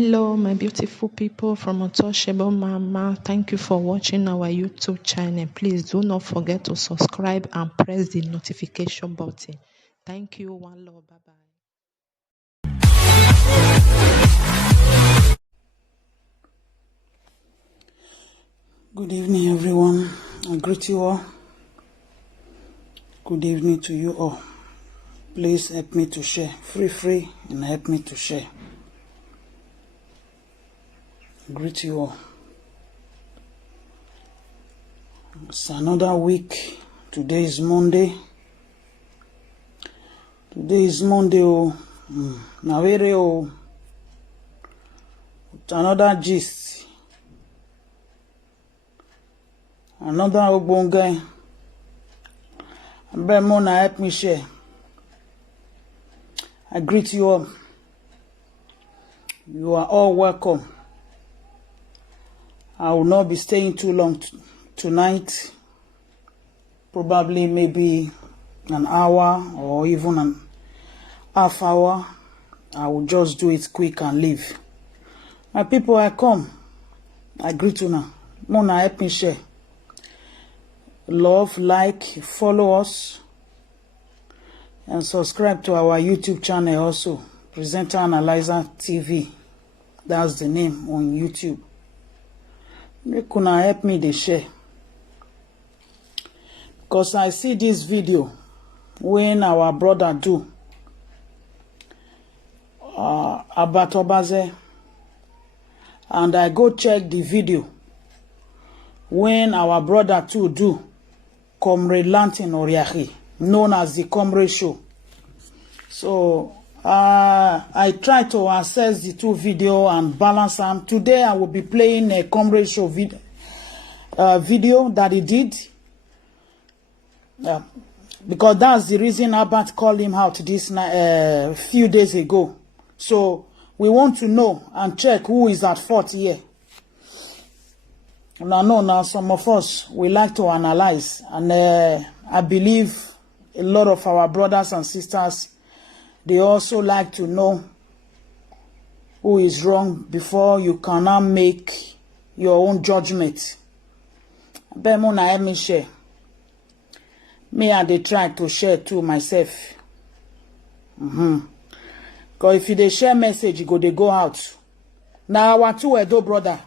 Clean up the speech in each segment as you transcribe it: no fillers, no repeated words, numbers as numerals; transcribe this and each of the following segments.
Hello, my beautiful people from Untouchable Mama. Thank you for watching our YouTube channel. Please do not forget to subscribe and press the notification button. Thank you. One love. Bye bye. Good evening, everyone. I greet you all. Good evening to you all. Please help me to share. Free, and help me to share. Greet you all. It's another week. Today is Monday. Oh. Now very oh. Another gist. Another ogbonge. Mona help me share. I greet you all. You are all welcome. I will not be staying too long tonight. Probably maybe an hour or even an half hour. I will just do it quick and leave. My people, I come. I greet you now. Mona help me share. Love, like, follow us, and subscribe to our YouTube channel also. Presenter Analyzer TV. That's the name on YouTube. You can help me to share. Because I see this video when our brother do about Obazee. And I go check the video when our brother too do Comrade Oriahi, known as the Comrade Show. So I try to access the two video and balance them. Today I will be playing a Comrade Show video that he did. Because that's the reason Albert called him out this few days ago. So we want to know and check who is at fault here. Now some of us, we like to analyze. And I believe a lot of our brothers and sisters, they also like to know who is wrong before you cannot make your own judgment. Let me share. Me and they try to share too myself. Because if they share message, they go out. Now our two Edo brother.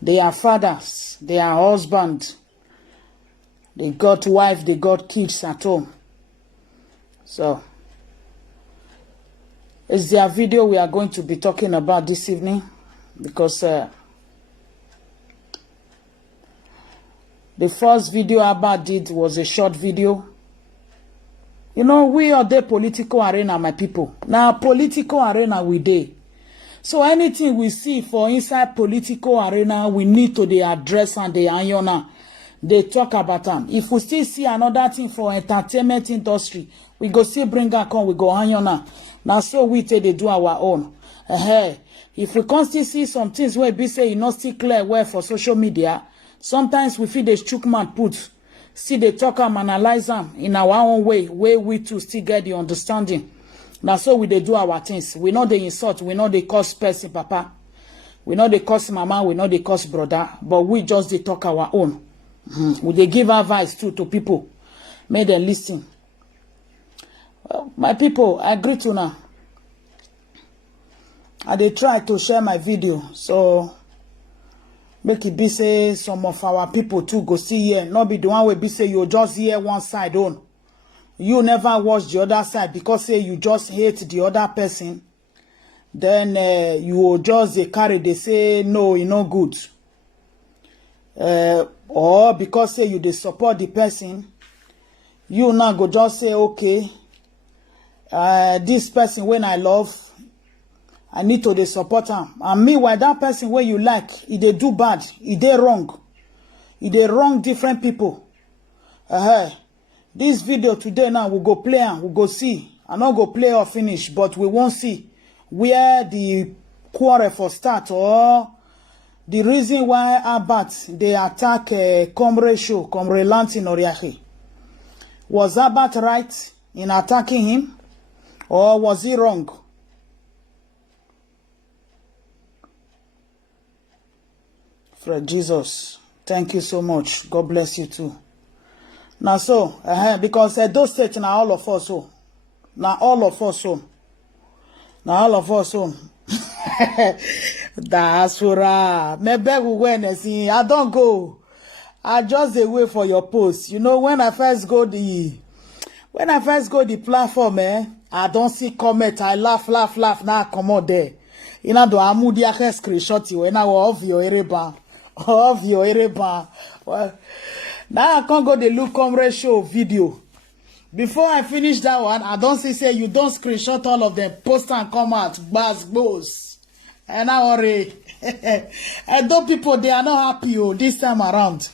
They are fathers, they are husband, they got wife, they got kids at home. So, it's their video we are going to be talking about this evening, because the first video Abba did was a short video. You know, we are the political arena, my people. Now, political arena we dey. So anything we see for inside political arena, we need to dey address and dey iron. They talk about them. If we still see another thing for entertainment industry, we go still bring her come, we go iron. Now so we take they do our own. If we can still see some things where we say you not still clear well for social media, sometimes we feel the chook man put. See they talk them, analyze them in our own way, where we too still get the understanding. Now so we dey do our things. We know they insult, we know they cause person, papa. We know they cause mama, we know they cause brother, but we just they talk our own. We they give advice too to people. Make them listen. Well, my people, I greet you now. I they try to share my video, so make it be say some of our people too go see here. Not be the one where be say you just hear one side on. You never watch the other side because say you just hate the other person. Then you will just carry, they say no, you no good. Or because say you they support the person, you now go just say okay, this person when I love, I need to they support him. And meanwhile that person when you like, if they do bad, if they wrong, different people. This video today now we go play and we go see. I not go play or finish, but we won't see where the quarrel for start or the reason why Abat they attack Comrade Show, Comrade Oriahi. Was Abat right in attacking him, or was he wrong? Fred Jesus, thank you so much. God bless you too. Now so, because those states now all of us so. Now all of us so. Now all of us so. Diaspora. Maybe we went and see. I don't go. I just wait for your post. You know, when I first go the platform, I don't see comment. I laugh. Now I come out there. You know, do I move the screenshot you when I was off your ereba. Well, now I can't go the look Comrade show video. Before I finish that one, I don't say you don't screenshot all of them. Post and comment. Boss. And I worry. And those people, they are not happy this time around.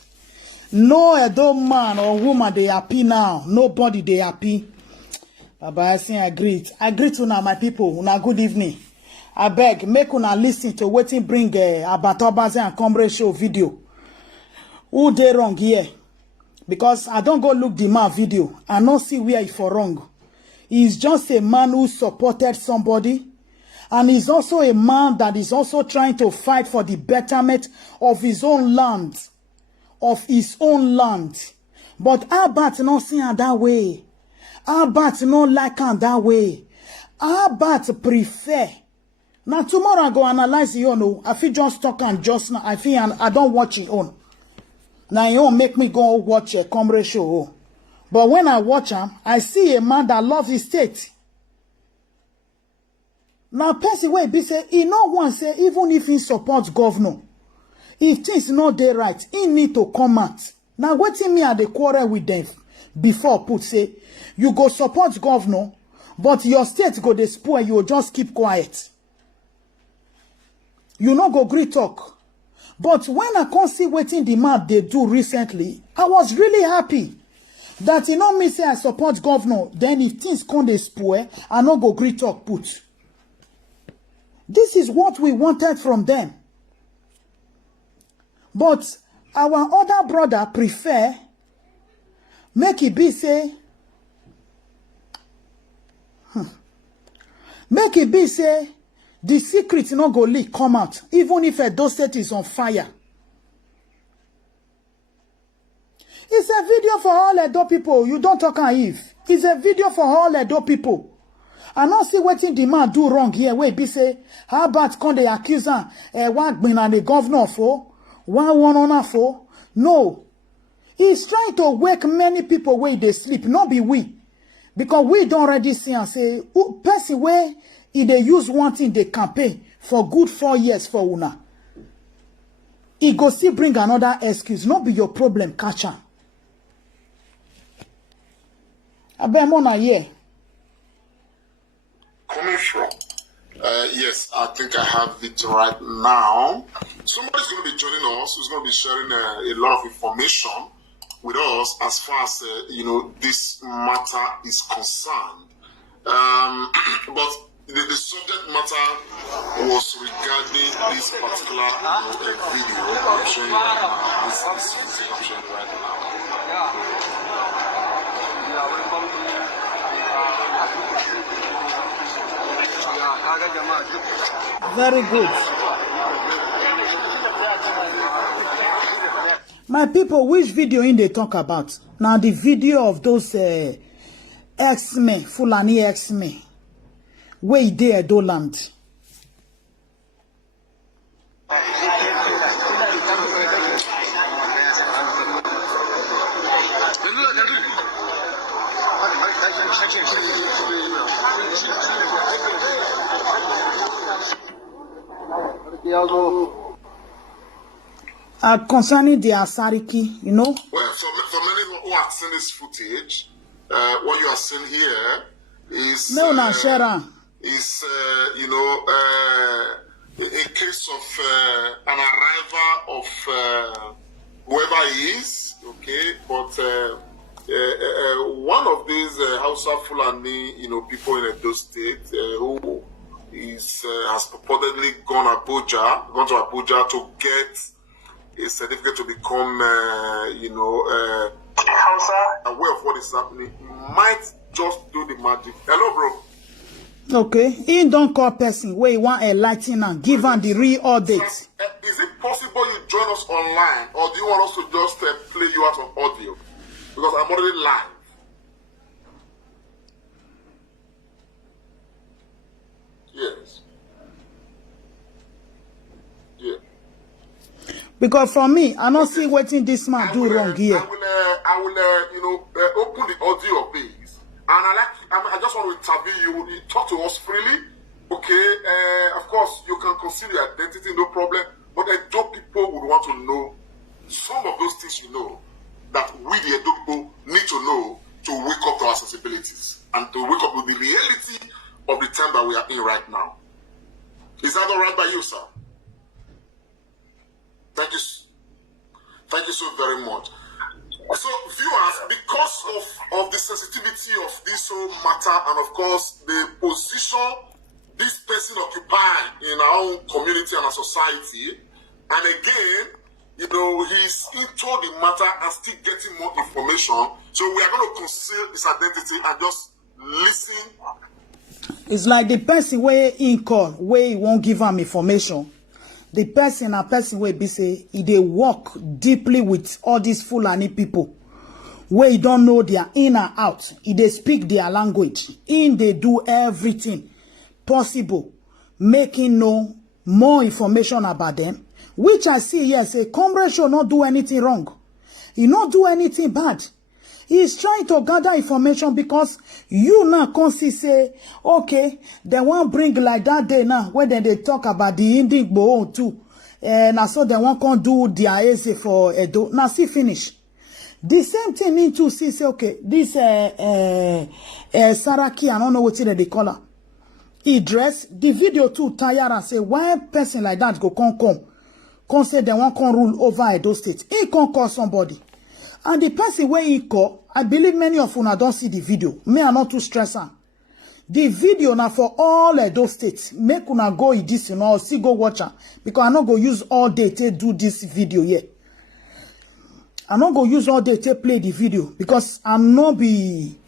No Edo man or woman they happy now. Nobody they happy. Baba, I say I greet. I greet una my people. Una good evening. I beg, make una listen to wetin bring about Obazee and Comrade show video. Who they wrong here? Because I don't go look the man video. I don't see where he for wrong. He's just a man who supported somebody. And he's also a man that is also trying to fight for the betterment of his own land. But Albert not see her that way. Albert not like her that way. Albert prefer. Now tomorrow I go analyze you know. I feel just talk and just now. I feel I don't watch it on. Now you won't make me go watch a Comrade show. But when I watch him, I see a man that loves his state. Now person wey be say he no want say even if he supports governor, if things not dey right, he need to come out. Now wetin me at the quarrel with them before put say you go support governor, but your state go dey spoil, you just keep quiet. You no go gree talk. But when I can't see wetin the man they do recently, I was really happy that you know me say I support governor. Then if things come dey spoil, I no go gree talk put. This is what we wanted from them. But our other brother prefer make it be say make it be say the secret no go leak come out even if Edo State is on fire. It's a video for all Edo people. You don't talk and if. It's a video for all Edo people. I not see wetin the man do wrong here. Wait, be say how about can they accuse him? One been and the governor for one on for no. He's trying to wake many people where they sleep. Not be we, because we don't already see and say person where if they use one thing they campaign for good 4 years for una. He go still bring another excuse. Not be your problem, catch am. I bet more na here. Coming from. Yes, I think I have it right now. Somebody's going to be joining us who's going to be sharing a lot of information with us as far as, this matter is concerned. But the subject matter was regarding this particular video. I'm showing you right now. This I'm showing you right now. Very good. My people, which video in they talk about? Now the video of those X-Men, Fulani X-Men, where they do land. Concerning the Asariki, you know. Well, for many who have seen this footage, what you are seeing here is no, a case of an arrival of whoever he is, okay, but one of these Hausa Fulani, people in Edo State who has purportedly gone to Abuja to get a certificate to become, aware of what is happening, might just do the magic. Hello, bro. Okay, he don't call person where he want enlighten and give him the real update. Is it possible you join us online, or do you want us to just play you out on audio? Because I'm already live. Yes. Yeah. Because for me, I don't see what this man do wrong here. I will open the audio, please. And I just want to interview you. Talk to us freely. Okay. Of course, you can conceal your identity, no problem. But Edo people would want to know some of those things that we the Edo people need to know to wake up to our sensibilities and to wake up to the reality of the time that we are in right now. Is that all right by you, sir? Thank you. Thank you so very much. So, viewers, because of the sensitivity of this whole matter and, of course, the position this person occupies in our own community and our society, and again, he's into the matter and still getting more information. So, we are going to conceal his identity and just listen. It's like the person where in call, where he won't give him information. The person will be say, they work deeply with all these Fulani people where you don't know their in and out. They speak their language. They do everything possible, making no more information about them. Which I see here say, Comrade should not do anything wrong. He not do anything bad. He's trying to gather information because you now can see say, okay, they won't bring like that day now when they talk about the Indian Bo too. And so they won't come do their essay for Edo. Now see finish. The same thing need to see say, okay, this Saraki, I don't know what they call her. He dress the video too tired and say, why person like that go come say they won't come rule over Edo State. He can't call somebody. And the person where he call, I believe many of you don't see the video. Me are not too stressed. The video now for all those states. Make una go in this, see go watch her. Because I not go use all day to do this video here. I not go use all day to play the video. Because I'm not be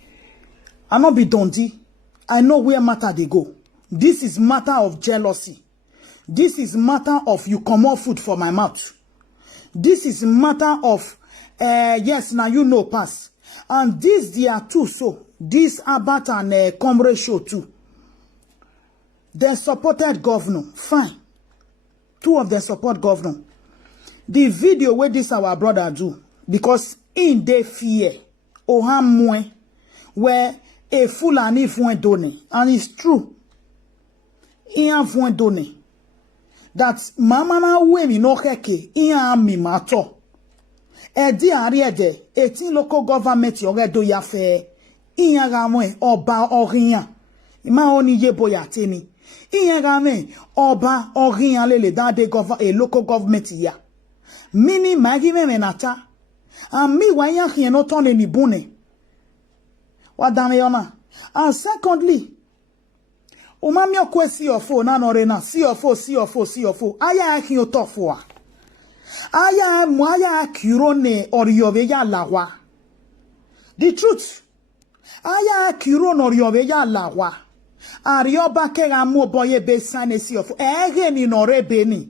dundee. I know where matter they go. This is matter of jealousy. This is matter of you come off food for my mouth. This is matter of yes, now pass. And this they are too so. This Abat and Comrade show too. They supported governor. Fine. Two of them support governor. The video where this our brother do. Because in they fear. Ohamwe. Where a Fulani fuen donne. And it's true. In fuen donne. That mama na we mi no keke. In mi mato. Edi ariede, eti local government yoredo ya fe, iya gamwe oba oriyan, ima oni ye boyateni, iya gamwe oba oriyan lele da de local government ya. Mini magi me menata, and mi wanya hieno tone ni bune. Wadame yona. And secondly, umami okwe si ofo na norena, si ofo, aya hiyo tofua. Aya kirone oriyove ya lawa. The truth. Aya kirone oriyove ya lawa. Arioba kera mo boye besane si of. Ege ni norebe ni.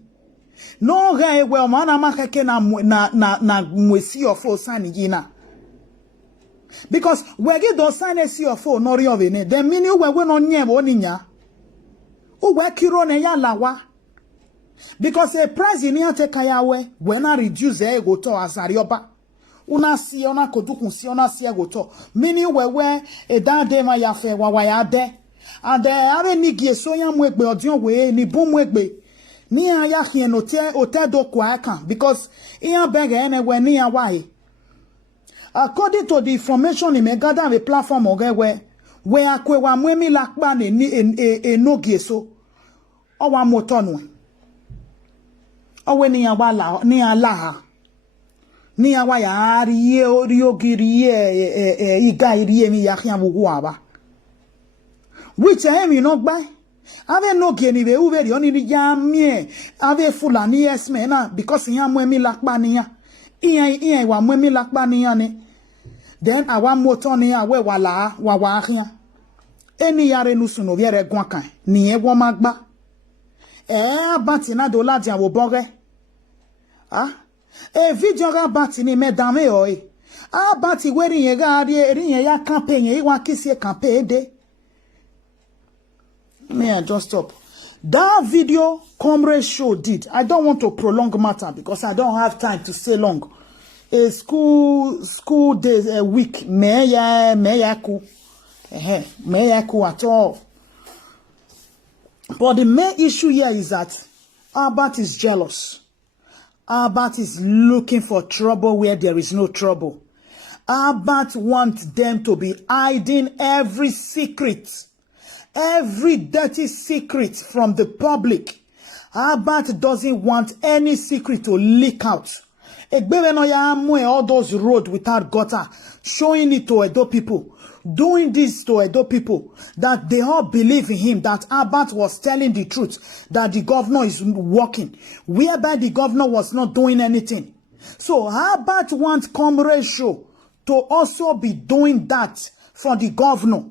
No ge we mana makeke na mwesi of sani gina. Because we get do sane si of noriyove ne. The mini we no nyebo ninya. Uwe kirone ya lawa. Because a price in here take ayawe when I reduce ego to asarioba. Una si ona kodukun si ona si ego to. Mini where a dade ma ya fe wa ya de. And are ni gie so ya mwegbe odion we ni bum mwegbe. Ni aya hien ote do kwa kan. Because iya bege ene we ni awai. According to the information in me gather the platform ogewe we akwe wa mwemi lakba ni no gie so. Owa motonwe. Owe ni awala ni alaha ni awaya riye oriogiriye iga iriye mi yakhyan bugu aba which him no gba ave no geni be uveri oni ni jamie ave Fulani esme na because yan mu emi lakpa niyan iyan wa mu emi lakpa niyan ni then awa moto ni awe wala wa akhyan eni yare nusu no viere gwan kan ni e wo magba abati na do ladi awo bore Ah? E video ga bati ni medame oi. Ah, bati weri ye ga ri ya campaign ye wa kisi campaign de. May I just stop? That video Comrade show did. I don't want to prolong matter because I don't have time to stay long. A school days a week. Meyaku at all. But the main issue here is that Albert is jealous. Albert is looking for trouble where there is no trouble. Albert wants them to be hiding every secret. Every dirty secret from the public. Albert doesn't want any secret to leak out. All those roads without gutter, showing it to Edo people, doing this to Edo people, that they all believe in him, that Albert was telling the truth, that the governor is working, whereby the governor was not doing anything. So Albert wants Comrade Show to also be doing that for the governor.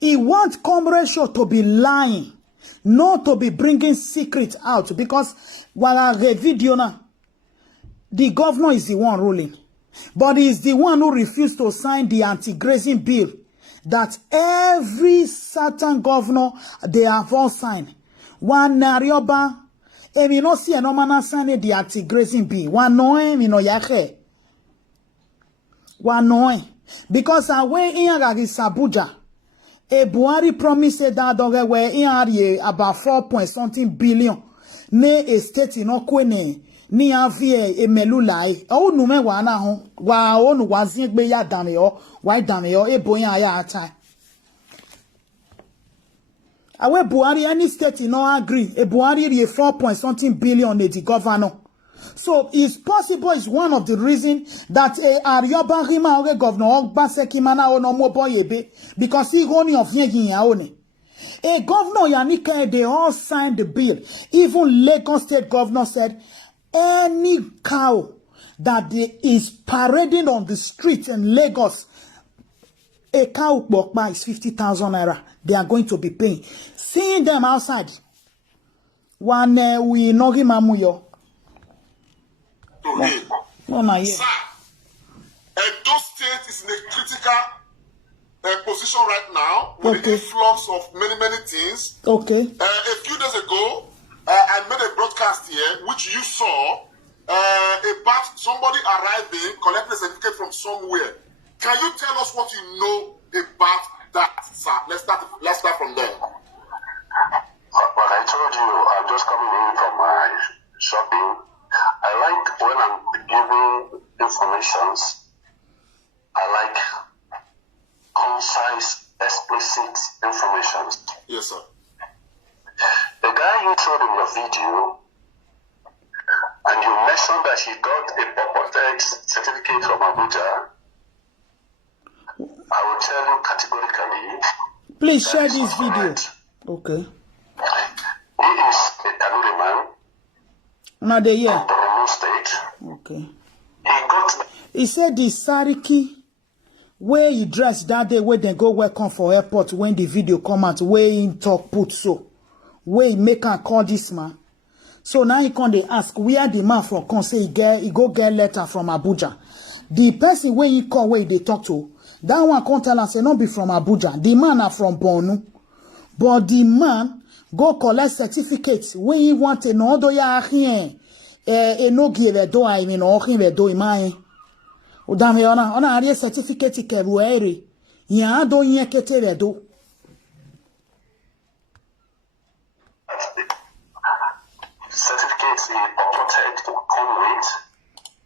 He wants Comrade Show to be lying, not to be bringing secrets out, because while I read video now, the governor is the one ruling. But he is the one who refused to sign the anti-grazing bill that every certain governor, they have all signed. One Narioba, we no see no man sign the anti-grazing bill. One no, we no yake. One no, because away in Abuja, a Buhari promised that dog were in about 4 billion. Ne estate in Okwene. Ni avie emelulai o nu me wa na ho wa o nu wa zin gbe ya dan yo wa dan yo e boyan aya ata awe Buhari any state no agree e Buhari re 4 billion the governor. So it's possible it's one of the reasons that Arioba Rima or governor Ogba Sekimana o no mo boyebe because he only of yin ya one. A governor Yanika they all signed the bill. Even Lagos State governor said any cow that is parading on the street in Lagos, a cow bokba is 50,000 naira. They are going to be paying. Seeing them outside, one we know him amuyo. Sir, Edo State is in a critical position right now with the influx of many things. Okay. A few days ago, I made a broadcast here, which you saw, about somebody arriving, collecting a certificate from somewhere. Can you tell us what you know about that, sir? Let's start from there. But I told you, I'm just coming in from my shopping. I like when I'm giving informations, I like concise, explicit information. Yes, sir. The guy you showed in your video, and you mentioned that he got a purported certificate from Abuja, I will tell you categorically. Please share this video. Okay. He is a Kanuri man. Not the year. From Borno State. Okay. He said the Sariki where he dressed that day where they go welcome for airport when the video come out where he talk put so. Where he make and call this man. So now he come they ask where the man from come say he go get letter from Abuja. The person where he call where they talk to, that one come tell us say not be from Abuja. The man are from Borno. But the man go collect certificates when he want to know do ya here. No give do I mean or him do my. Udame ona ari certificate ke buere. Ya do yen kete do. Certificates he purported to come with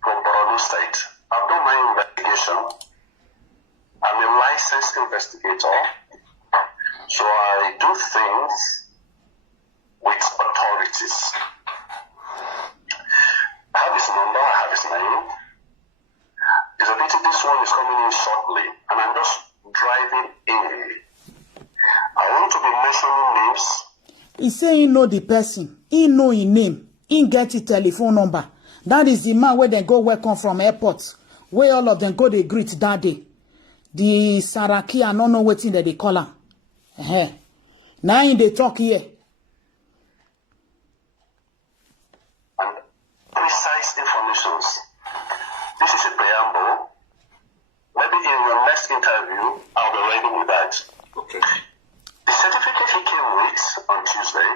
from Borno State. I've done my investigation. I'm a licensed investigator, so I do things with authorities. I have his number, I have his name. It's a pity this one is coming in shortly, and I'm just driving in. I want to be mentioning names. He say he know the person. He know his name. He get his telephone number. That is the man where they go welcome from airport. Where all of them go they greet that day. The Saraki I don't know what thing that they call her. Now they talk here. And next interview, I'll be ready with that. Okay. The certificate he came with on Tuesday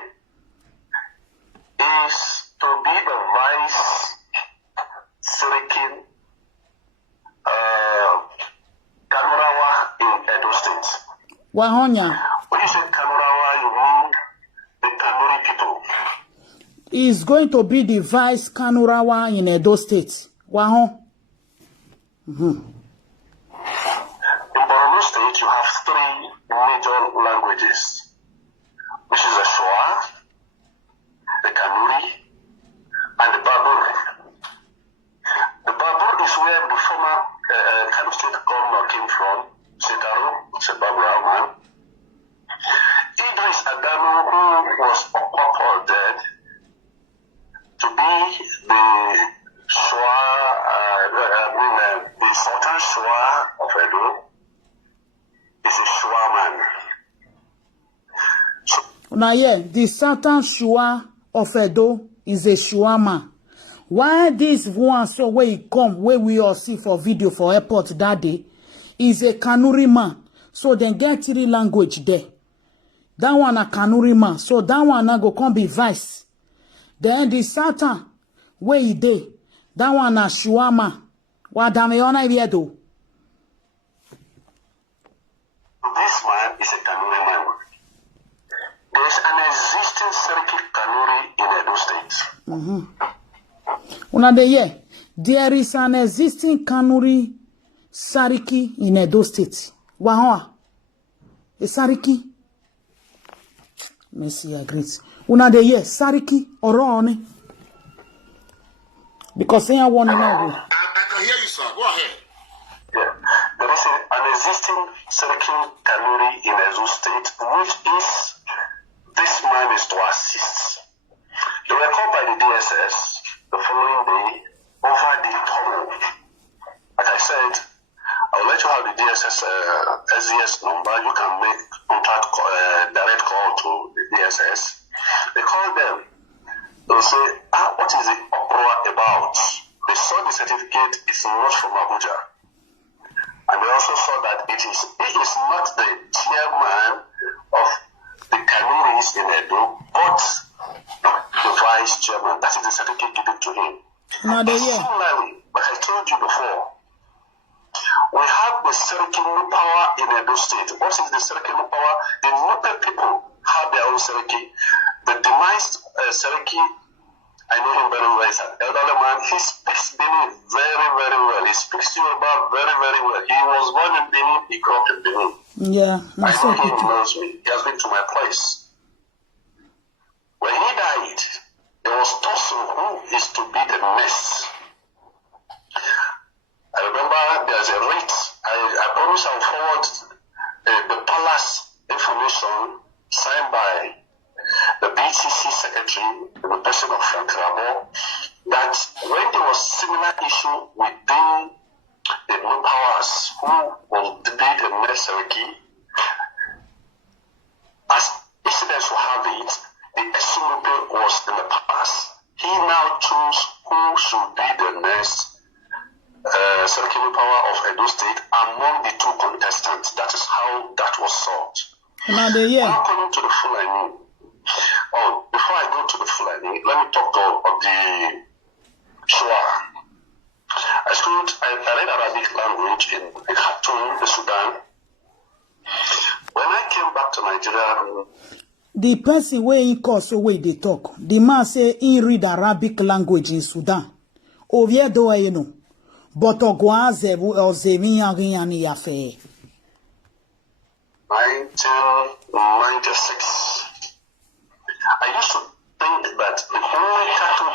is to be the vice Sirikin Kanurawa in Edo State. Wahonya. When you say Kanurawa, you mean the Kanuri people. He's going to be the vice Kanurawa in Edo State. Wahon. In Borno State, you have 3 major languages, which is the Shoa, the Kanuri, and the Babur. The Babur is where the former Kano State governor came from, Setaro, it's a Babur man. Idris Adamo, who was dead, to be the Shoa, the Sultan Shoa of Edo, is a Shoa man. Now, yeah, the Sultan Shua of Edo is a Shuama. Why this one so where he come, where we all see for video for airport that day, is a Kanuri man. So then get 3 language there. That one a Kanuri man. So that one na go come be vice. Then the Sultan, where he dey, that one a Shuama. What damn you na do? This man is a Kanuri man. There is an existing Seriki Kanuri in Edo State. Una de yeah, there is an existing Kanuri Sariki in Edo State. Wahwa, a Sariki. Messi agrees. Una de yeah, Sariki or on. Because they are one in every. I can hear you, sir. Go ahead. Yeah. There is an existing Seriki Kanuri in Edo State, which is this man is to assist. They were called by the DSS the following day over the tunnel. Like I said, I'll let you have the DSS SES number. You can make contact direct call to the DSS. They call them. They'll say, what is the uproar about? They saw the certificate is not from Abuja. And they also saw that he is not the chairman of the Kanuris in Edo, but the vice chairman. That is the certificate given to him. Similarly, like I told you before, we have the Seriki power in Edo State. What is the Seriki power? The Nupe people have their own Seriki. The demised Seriki, I know him very well. He's an elderly man. He speaks Benin very, very well. He speaks Yoruba very, very well. He was born in Benin. He grew up in Benin. Yeah, I know him. He knows me. He has been to my place. When he died, there was Tosun, who is to be the next. I remember there's a rate. I promise I'll forward the palace information signed by the BCC secretary, the person of Frank Rabo, that when there was similar issue within the new powers who will be the necessary, as incidents will have it, the SMOP was in the past. He now chose who should be the next circular power of Edo State among the 2 contestants. That is how that was solved. Now coming to the Fulani. Oh, before I go to the Fulani, let me talk of the Shua. I read Arabic language in Khartoum, the Sudan. When I came back to Nigeria, the person where he calls so way they talk. The man say he read Arabic language in Sudan. Oviedo you know. But ogwaze ozemi agiyani yafe. 1996. I used to think that the only cattle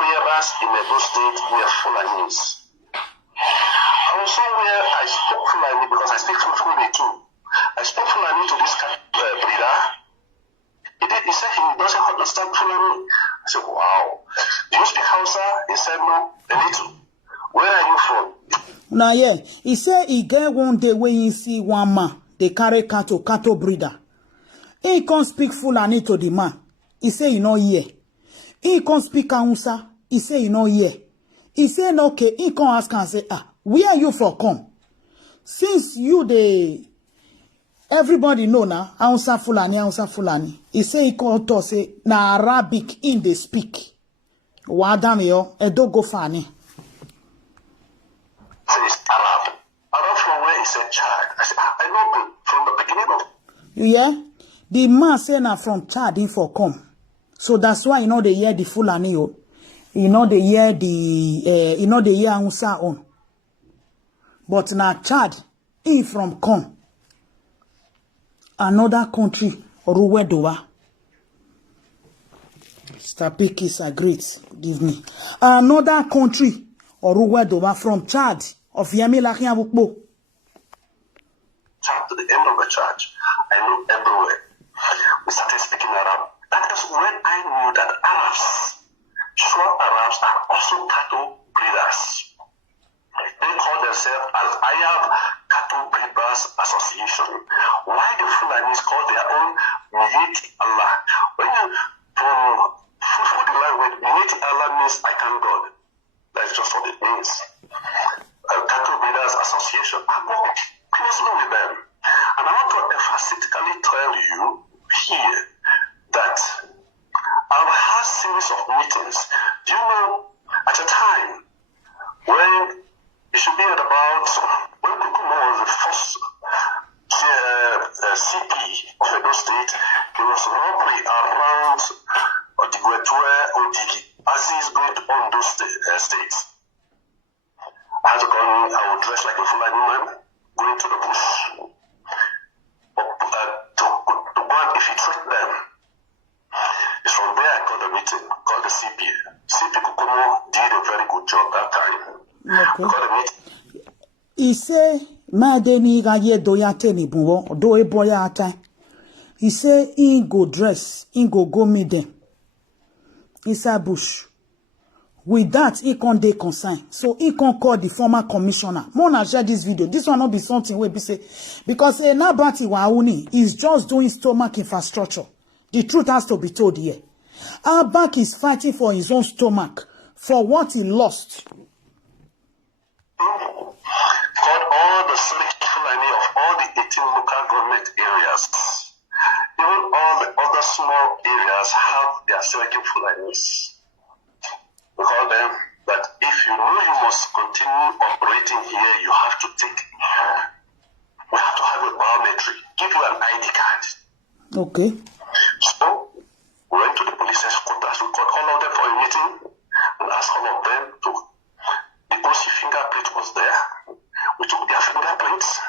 rearers in Edo State were Fulanis. I was somewhere I spoke Fulani because I speak Fulani too. I spoke Fulani to this breeder. He said he doesn't understand Fulani. I said, wow. Do you speak Hausa? He said, no, a little. Where are you from? Now, yeah, he said he get one day when he see one man, they carry cattle breeder. He can't speak Fulani to the man. He say he no hear. He can't speak Hausa. He say he no hear. He say no okay. He can't ask and say, where are you for come? since everybody know now, Hausa Fulani. He say he called to say na Arabic in they speak. Wadam yo, Edo go fani. Says Arab. Arab from where he said Chad. I said, I know from the beginning of. You hear? The man say na from Chad in for come. So that's why they hear the Fulani yo. They hear the hear Hausa on. But na Chad in from come. Another country, Oruwedowa. Stapikis are great. Give me. Another country, Oruwedowa from Chad of Yemi Lakiabukbo. Chad to the end of the church. I know everywhere. We started speaking Arab. That is when I knew that Arabs, sure Arabs are also cattle breeders. They call themselves as Arab Cattle Breeders Association. Why the Fulanis call their own Miyeti Allah? When you from the language, Miyeti Allah means I thank God. That's just what it means. Cattle Breeders Association. I work closely with them. And I want to emphatically tell you here that I've had a series of meetings. Do you know, at a time when it should be at about, when Kukumo was the first CP of Edo State, he was roughly around Odigwetwe or Obazee is going to own those states. I had to go in, I would dress like a Fulani man, going to the bush. To go and infiltrate them. It's from there I called the meeting, called the CP. CP Kukumo did a very good job that time. Okay. He say, "Madeni gaye doyate ni bunwo do e boya ata." He say, "He go dress, he go meet them inside bush." With that, he can't dey concern. So he can call the former commissioner. Mona share this video. This one not be something where be say because Nabati Wauni is just doing stomach infrastructure. The truth has to be told here. Abak is fighting for his own stomach for what he lost. Got all the Fulani of all the 18 local government areas. Even all the other small areas have their Selekin Fulanis. We call them that if you know you must continue operating here, you have to we have to have a biometric, give you an ID card. Okay. So we went to the police headquarters, we got all of them for a meeting and asked all of them to because the fingerprint was there. We took their fingerprints,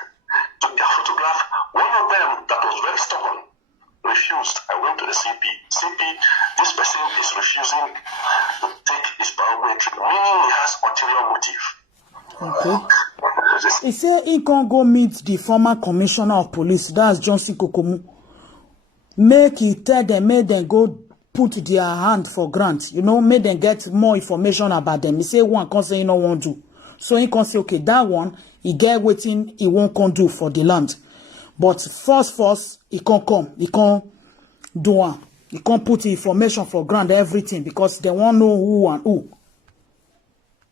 took their photograph. One of them that was very stubborn refused. I went to the CP. CP, this person is refusing to take his biometric, meaning he has ulterior motive. Okay. He said he can't go meet the former commissioner of police, that's Johnson Kokomu. Make them go put their hand for grant, make them get more information about them. He say one can say he no want to. So he can say, okay, that one, he get waiting, he won't can do for the land. But first, he can't come. He can't do one. He can't put information for grant, everything, because they won't know who and who.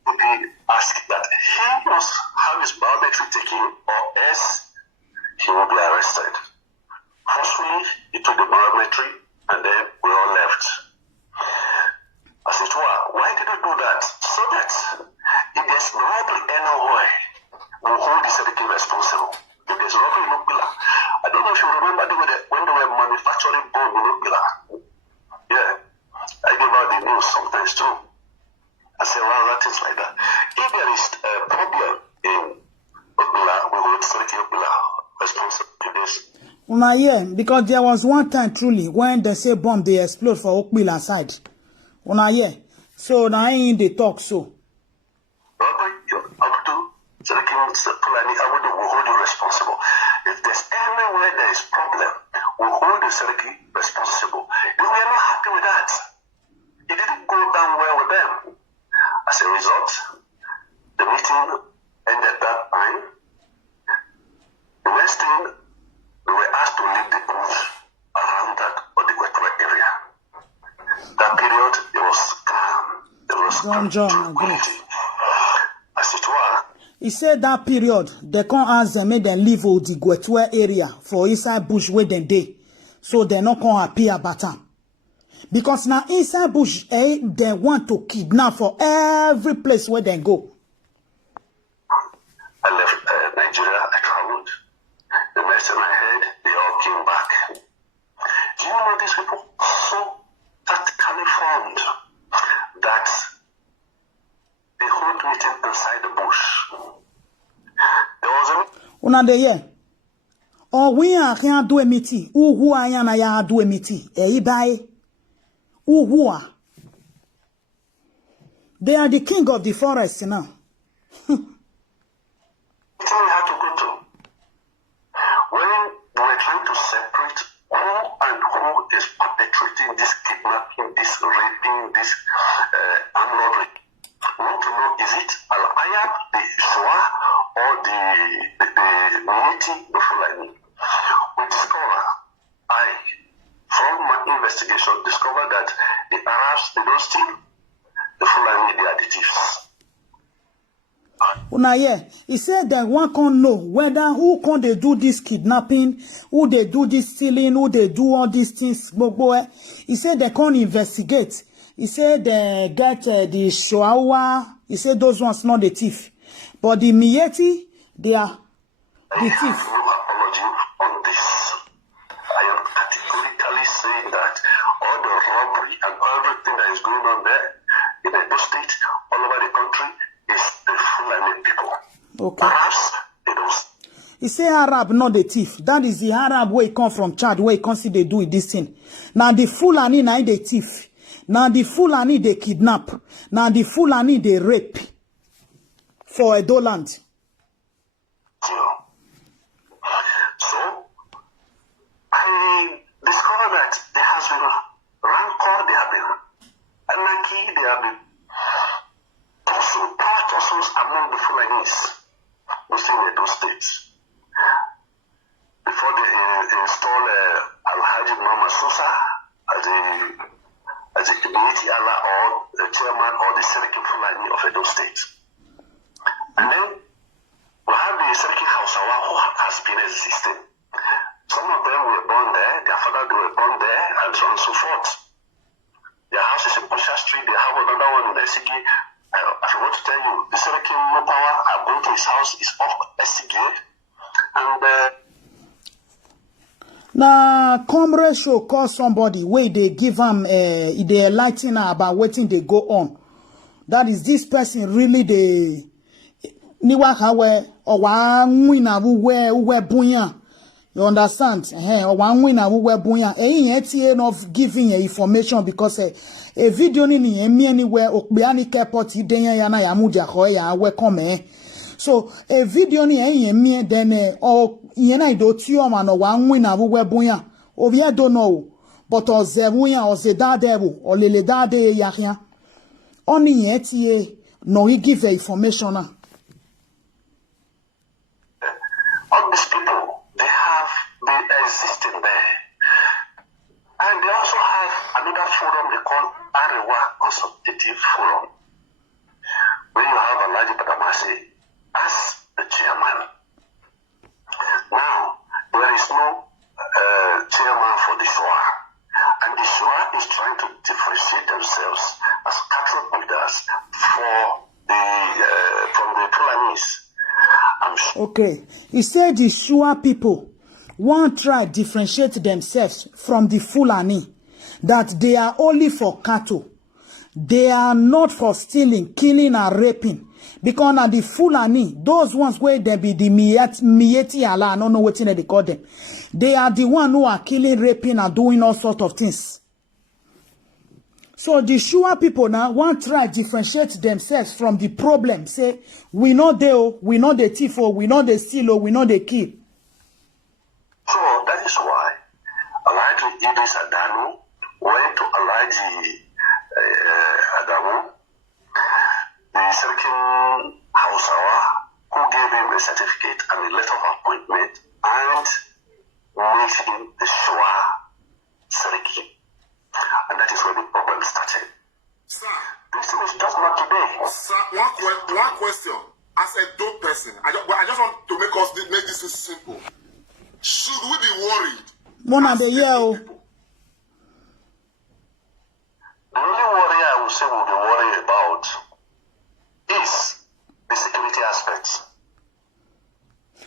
Okay, ask that he must have his biometric taken or else he will be arrested. Forcefully, he took the biometric and then we all left. As it were, why did we do that? So that if there's robbery anywhere, we'll hold the Selekin responsible. If there's robbery in Okpila, I don't know if you remember when they were manufacturing bomb in Okpila. Yeah, I give out the news sometimes too. I say, well, that is like that. If there is a problem in Okpila, we hold Selekin Okpila responsible to this. Yeah, because there was one time truly when they say bomb they explode for Okpila side. Yeah. So now in the talk so. Up to Selekin Fulani, I will hold you responsible. If there's anywhere there is problem, we'll hold the Selekin responsible. If we are not happy with that, it didn't go down well with them. As a result, the meeting ended that time. The next thing, we were asked to leave the booth around that Odigwetwe area. That period, it was calm. There was tranquility. As it were, He said that period, they can't ask them, make them leave the Gwetwe area for inside bush where they dey. So they not gonna appear about them. Because now inside bush, they want to kidnap for every place where they go. I left Nigeria, I traveled. The next time I heard, they all came back. Do you know these people so tactically formed that they hold meeting inside the bush? There was a Una de ye. O we a kan do emiti. Uhu aya na ya do emiti. Ibai. Uhu. They are the king of the forest now. we had to go to when we were trying to separate who and who is perpetrating this kidnapping, this raping, this armed robbery. We want to know, is it Al-Ayab, the Shua, or the Mieti, the Fulani? We discover, from my investigation, discovered that the Arabs, they don't steal, the Fulani, they are the thieves. Una yeah, he said that one can't know whether who can they do this kidnapping, who they do this stealing, who they do all these things. He said they can't investigate. He said they get the Shoawa. He said those ones not the thief, but the Mieti, they are the thief. I have no apology on this. I am categorically saying that all the robbery and everything that is going on there in the state, all over the country, is the Fulani people. Okay. Perhaps they don't. He say Arab not the thief. That is the Arab where he come from Chad, where he can see they do this thing. Now the Fulani na the thief. Now the Fulani they kidnap. Now the Fulani they rape for Edo land. So I discovered that there has been rancor, there have been anarchy, there have been power tussles among the Fulanis within Edo states. Before they install Alhaji Muhammad Susa as a community Allah or the chairman or the Seriki Fulani of Edo State. And then we have the Seriki Hausawa who has been existing. Some of them were born there, their father they were born there, and so on and so forth. Their house is in Busha Street, they have another one in SCG. I forgot to tell you, the Seriki Mopawa, I've gone to his house, is off SCG. And Now, Comrade show call somebody where they give them, they enlighten her about what they go on. That is this person really the niwa hawe or one winner who wear bunya. You understand? Or one winner who wear bunya. Ain't of giving information because a video ni me anywhere okbeani kepot idenya yana ya muja hoya we come. So a video ni me then or yena do tio man or one winner who wear bunya. Ovia don't know. But or zebunya or zedadebu or lele dade yahya. Only yet no he give information. all these people, they have been existing there. And they also have another forum they call Arewa Consultative Forum, where you have Alhaji Badamasi as the chairman. Now, there is no chairman for the Shua, and the Shua is trying to differentiate themselves as cattle breeders from the Fulanis. Okay, he said the Shua people won't try to differentiate themselves from the Fulani, that they are only for cattle. They are not for stealing, killing, and raping. Because now the Fulani, those ones where they be the Mieti Allah, I don't know what they call them. They are the one who are killing, raping, and doing all sorts of things. So the Shua people now want to try to differentiate themselves from the problem. Say, we know they, we know the thief, we know the steal, we know the kill. So that is why Alhaji Idris Adanu went to Alhaji Adamu, the Serkin Hausawa, who gave him a certificate and a letter of appointment and made him the Shua Seriki. And that is where the problem started. Sir, this was just not today. sir, one question. As as a dope person, I just want to make this simple. Should we be worried? One of the year. The only worry I would say we'll be worried about is the security aspects.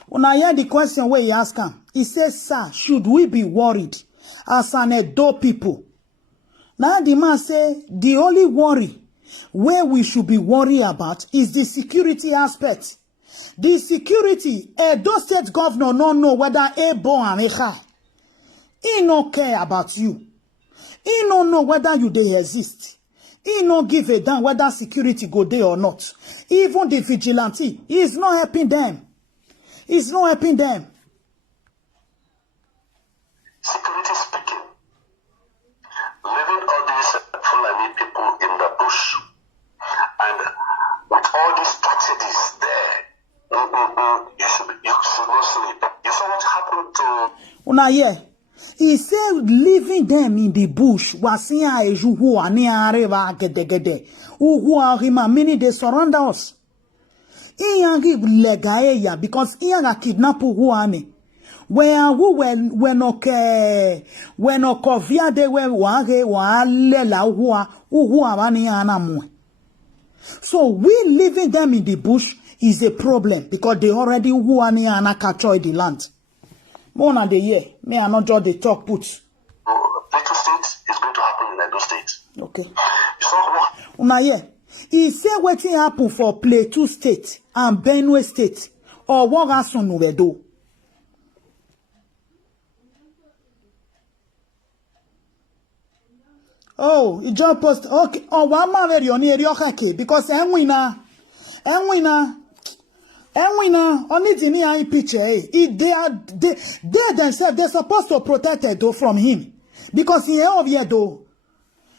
When I hear the question where he ask him, he says, sir, should we be worried as an adult people? Now the man say, the only worry where we should be worried about is the security aspect. The security, Edo State governor don't know whether Ebo and Echa. He no care about you. He no know whether you they exist. He no give a damn whether security go there or not. Even the vigilante, he is not helping them. He's not helping them. Security speaking, leaving all these Fulani people in the bush and with all these strategies there, you should not sleep. You saw what happened to... Una here. He said leaving them in the bush was meaning they surround us. Because kidnap where when okay when okovia de so we leaving them in the bush is a problem because they already capture the land. More than the year, may I not just the talk put. Plateau State is going to happen in Edo State. Okay. So what? Una yeah. He said what happen for Plateau State and Benue State or what has on Edo. Oh, he just post okay. Oh, one man very on here because enwina. Only the near picture, they themselves, they're supposed to protect Edo from him. Because he of Edo,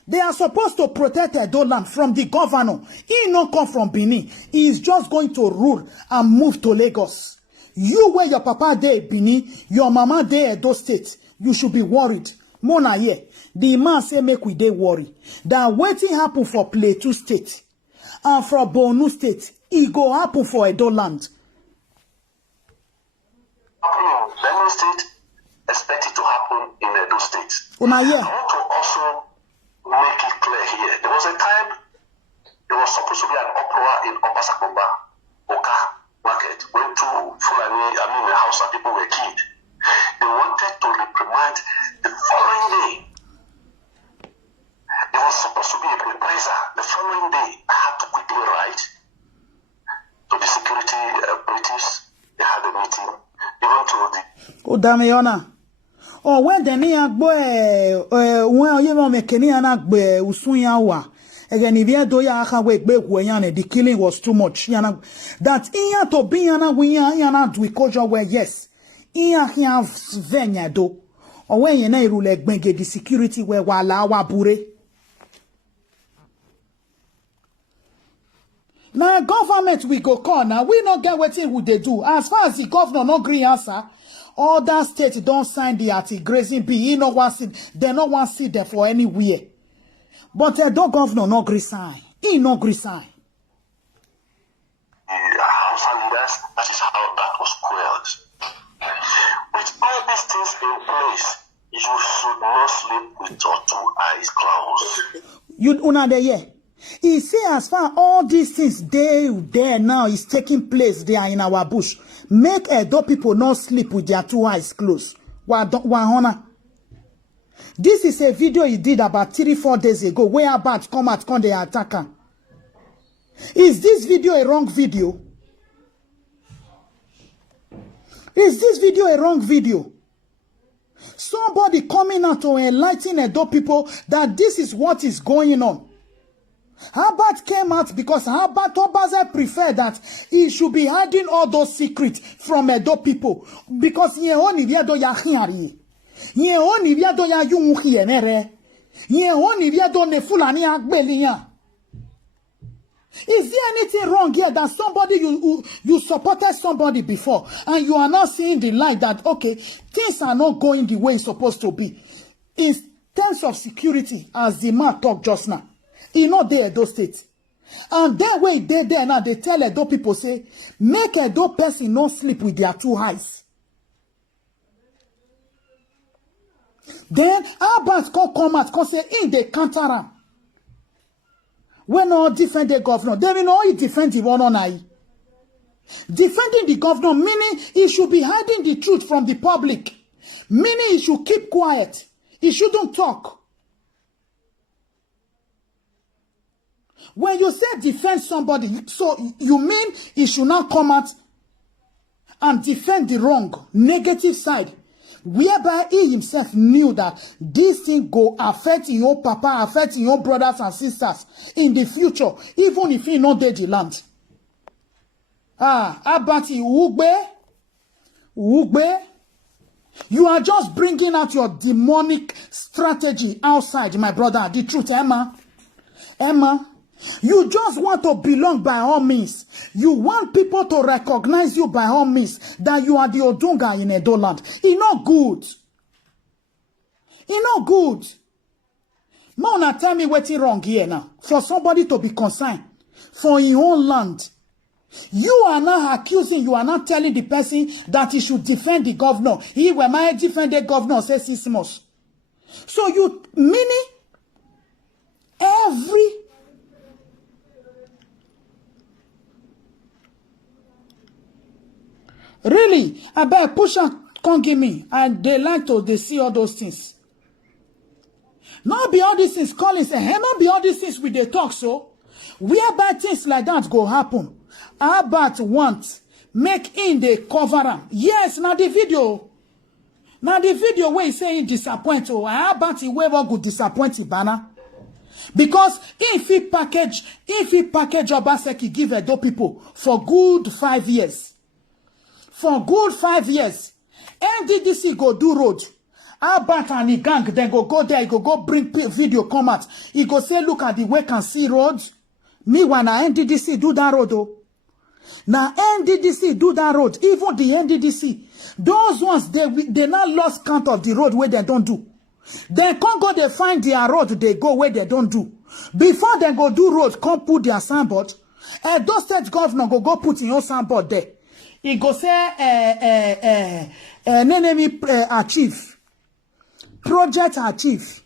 they are supposed to protect Edo land from the governor. He not come from Benin. He is just going to rule and move to Lagos. You where your papa there Benin, your mama there Edo State, you should be worried. Mona here, the man say make we dey worry. That waiting happen for Plateau State and for Borno State. It go happen for Edo land. Benue State expect it to happen in Edo State. Una yeah. I want to also make it clear here. There was a time there was supposed to be an uproar in Obazee, Oka market when two Fulani, Hausa people were killed. They wanted to reprimand the following day. There was supposed to be a reprisal. The following day, I had to quickly write to the security operatives. They had a meeting, even to the... Oh, damn it, oh, when the near boy, when you know, Mekeniana, Usuyawa, again, if you do ya wait, the killing was too much. That in to be yana, we yana, we culture where, yes, in have Venya do, or when you know, like Benge, the security where Walawa Bure. Now government we go call now. We not get what would they do. As far as the governor no green answer, all that states don't sign the anti-grazing bill. He no want see, they no want see them for anywhere. But the governor no green sign. He no green sign. Hausa leaders, that is how that was quelled. With all these things in place, you should not sleep with your two eyes closed. You una de ye. He say as far all these things there now is taking place there in our bush. Make Edo people not sleep with their two eyes closed. This is a video he did about 3-4 days ago where bats come the attacker. Is this video a wrong video? Is this video a wrong video? Somebody coming out to enlighten Edo people that this is what is going on. Herbert came out because Herbert Obazee preferred that he should be hiding all those secrets from Edo people. Because ye only do ya hiari. Ye only do ya yungi enere. Ye only do ne fulani agbeliya. Is there anything wrong here that somebody you supported somebody before and you are now seeing the light that okay, things are not going the way it's supposed to be? In terms of security, as the man talked just now. He not there Edo State. And then when they there now, they tell Edo people say, make Edo person not sleep with their two eyes. Then Abbas come out, say in the counter am. When all defend the governor, they will not defend the one on eye. Defending the governor, meaning he should be hiding the truth from the public. Meaning he should keep quiet. He shouldn't talk. When you say defend somebody, so you mean he should not come out and defend the wrong, negative side, whereby he himself knew that this thing go affect your papa, affect your brothers and sisters in the future, even if he not dead the land. Abati Ugbe, you are just bringing out your demonic strategy outside, my brother. The truth, Emma, you just want to belong by all means. You want people to recognize you by all means that you are the Odunga in Edo land. It's not good. It's not good. Now tell me what's wrong here now. For somebody to be concerned for your own land. You are not accusing, you are not telling the person that he should defend the governor. He will might defend the governor, say 6 months. So you, meaning, really, I bet push and can't give me. And they like to, they see all those things. Not be all these things, Collins, not be all these things with the talk, so. Whereby things like that go happen. About want make in the cover am. Yes, now the video. Now the video where he saying disappoint. Oh, about the way go disappoint Ibana. Because if he package Obaseki give Edo people for good 5 years. For good 5 years. NDDC go do road. Abat and the gang then go there, he go bring video come out. He go say, look at the way can see roads. Me when NDDC do that road though. Now NDDC do that road. Even the NDDC, those ones they not lost count of the road where they don't do. They can't go they find their road they go where they don't do. Before they go do road, come put their signboard. Those state governor go put in your signboard there. He go say enemy achieve. Project achieve.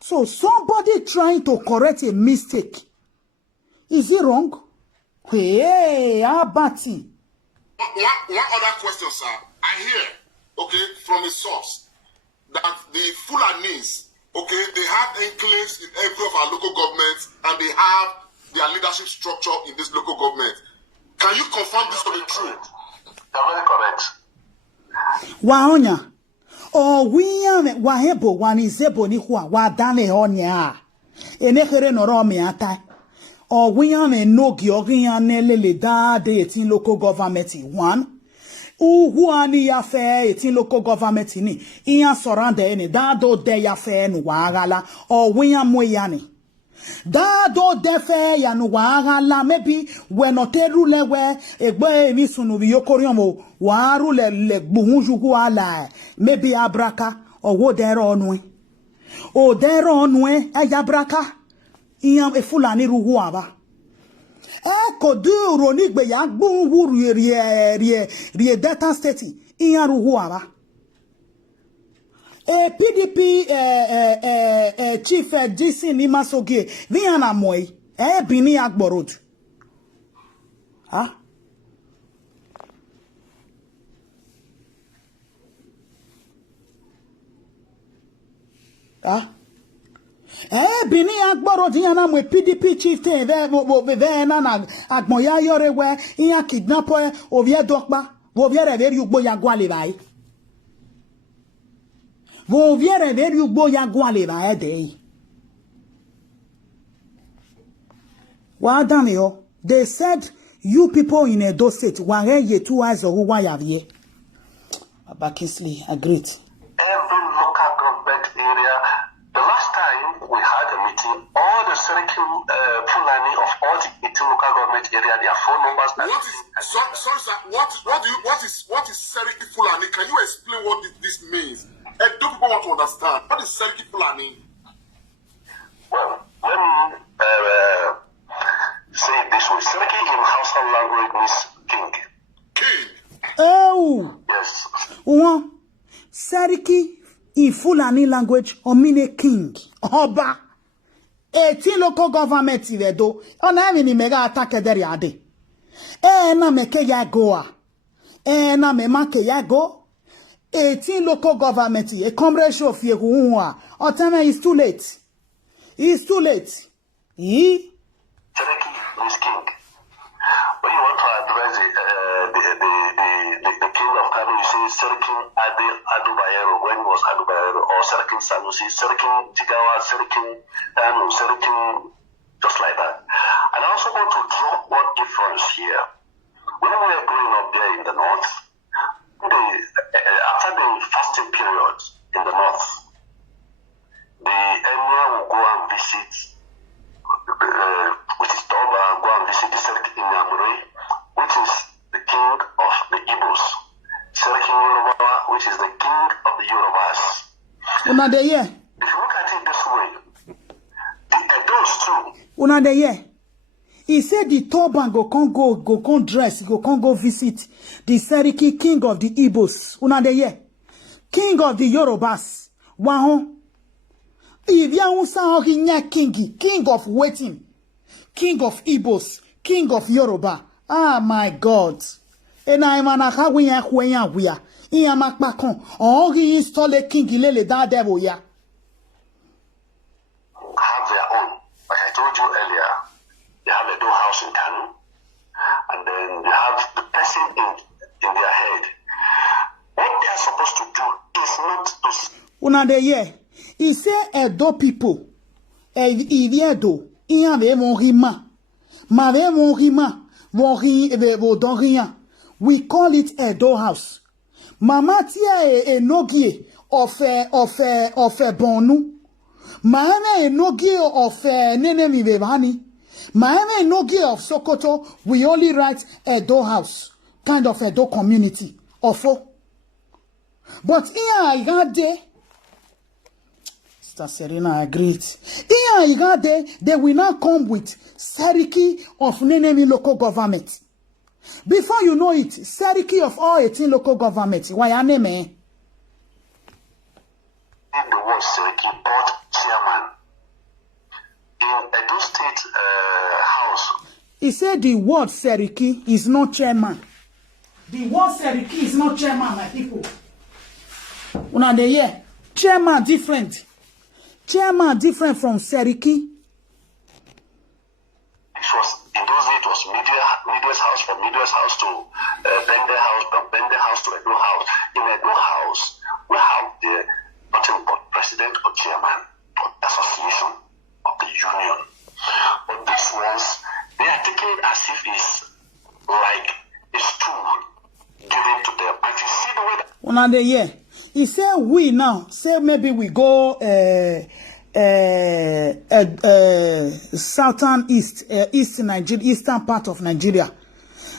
So somebody trying to correct a mistake. Is it wrong? Hey, Abati. One other question, sir. I hear, okay, from a source that the Fulanis, okay, they have enclaves in every of our local governments and they have their leadership structure in this local government. Can you confirm this to be true? You're very correct. Waonya. O wiya wahebo wanizebo ni huwa wadane onya. Enekere noro me ata. O wiya me nogi ogiya nelele da de 18 local government 1. Uhuwa ni ya fe 18 local government ni. Iya sorande ene da do de ya fe nu wagala. O wiya mwe yani. Da do de fe ya nu wagala. Maybe we no te rule we egbe mi sunu bi yokoriomo. Wa rule le gbuhunjugu ala. Maybe abraka or wo dere onwe. O dere onwe ayabraka. Iyam e fulani ruhu aba. Ko du ronigbe ya gbunwu rie data state. Iyam ruhu aba. PDP chief DC ni masogie. Viana moy. Bini agborod. Ha? Bini agboro diana mwe PDP chieftain there na agmoya yore we iya kidnapper ovie dokpa wo viere ver ugbo ya gwale bai wo viere ver ugbo ya gwale bai dey wa danio they said you people in Edo State ware ye 2 eyes or wa yavie Abakisley agreed. Every local government area, the last time we had a meeting, all the circle Fulani of all the 18 local government area, their phone numbers. Sorry, sir. What is Seriki Fulani? Can you explain what this means? And do people want to understand what is Seriki Fulani? Well, let me in Fulani language, omine king, Oba. 18 local government ivedo. Ona emi mega attack ederi ade. Na meke ya goa. Na me make ya go. 18 local government. A comrade show fie huwa. Otame is too late. It's too late. Cherokee is king. When you want to address the king of Kano, you say Cherokee Adubayero, when it was Adubayero, or Cherokee Sanusi, Cherokee Jigawa, Cherokee Danu, Cherokee, just like that. And I also want to draw one difference here. When we were growing up there in the north, after the fasting period in the north, the emir will go and visit, which is Toba, and go and visit the Cherokee in Yamure, which is the king of the Igbos. Cherokee Yoruba, which is the king of the Yorubas. Unade ye. If you look at it this way, the Edos too. Unade ye. He said the Toban go con dress, go con go visit the Cherokee king of the Igbos. Unade ye. King of the Yorubas. Wahon. If ya unsa king of waiting, king of Igbos, king of Yoruba. Ah, my God. And I manaka we ya. Iya makpakon. Oh, he install a king ilele da devil ya. Have their own. Like I told you earlier, they have a dough house in Kano, and then they have the person in their head. What they are supposed to do is not to. Una de ye. He say Edo people. Edo. Iya ve mon rima. Ma ve mon rima. We call it Edo house. Mama tia enogie of Bonu. Maame enogie of Nenemi Vevani. Maame enogie of Sokoto. We only write Edo house. Kind of Edo community. Ofo. But here I got there. Sister Serena agreed. Here I got there. They will now come with Cherokee of Nenemi local government. Before you know it, Cherokee of all 18 local governments. Why are name? In the word Cherokee, board chairman in Edo State House. He said the word Cherokee is not chairman. The word Cherokee is not chairman, my people. Una de ye. Chairman different. Chairman different from Cherokee. It was in those days. It was Media's house, from Media's house to Bende house, from Bende house to Edo house. In Edo house, we have the nothing but president or chairman of the association of the union. But these ones, they are taking it as if it's like a stool given to them. And you see the way that. Una de ye. He said we now say maybe we go southern east Nigeria, eastern part of Nigeria.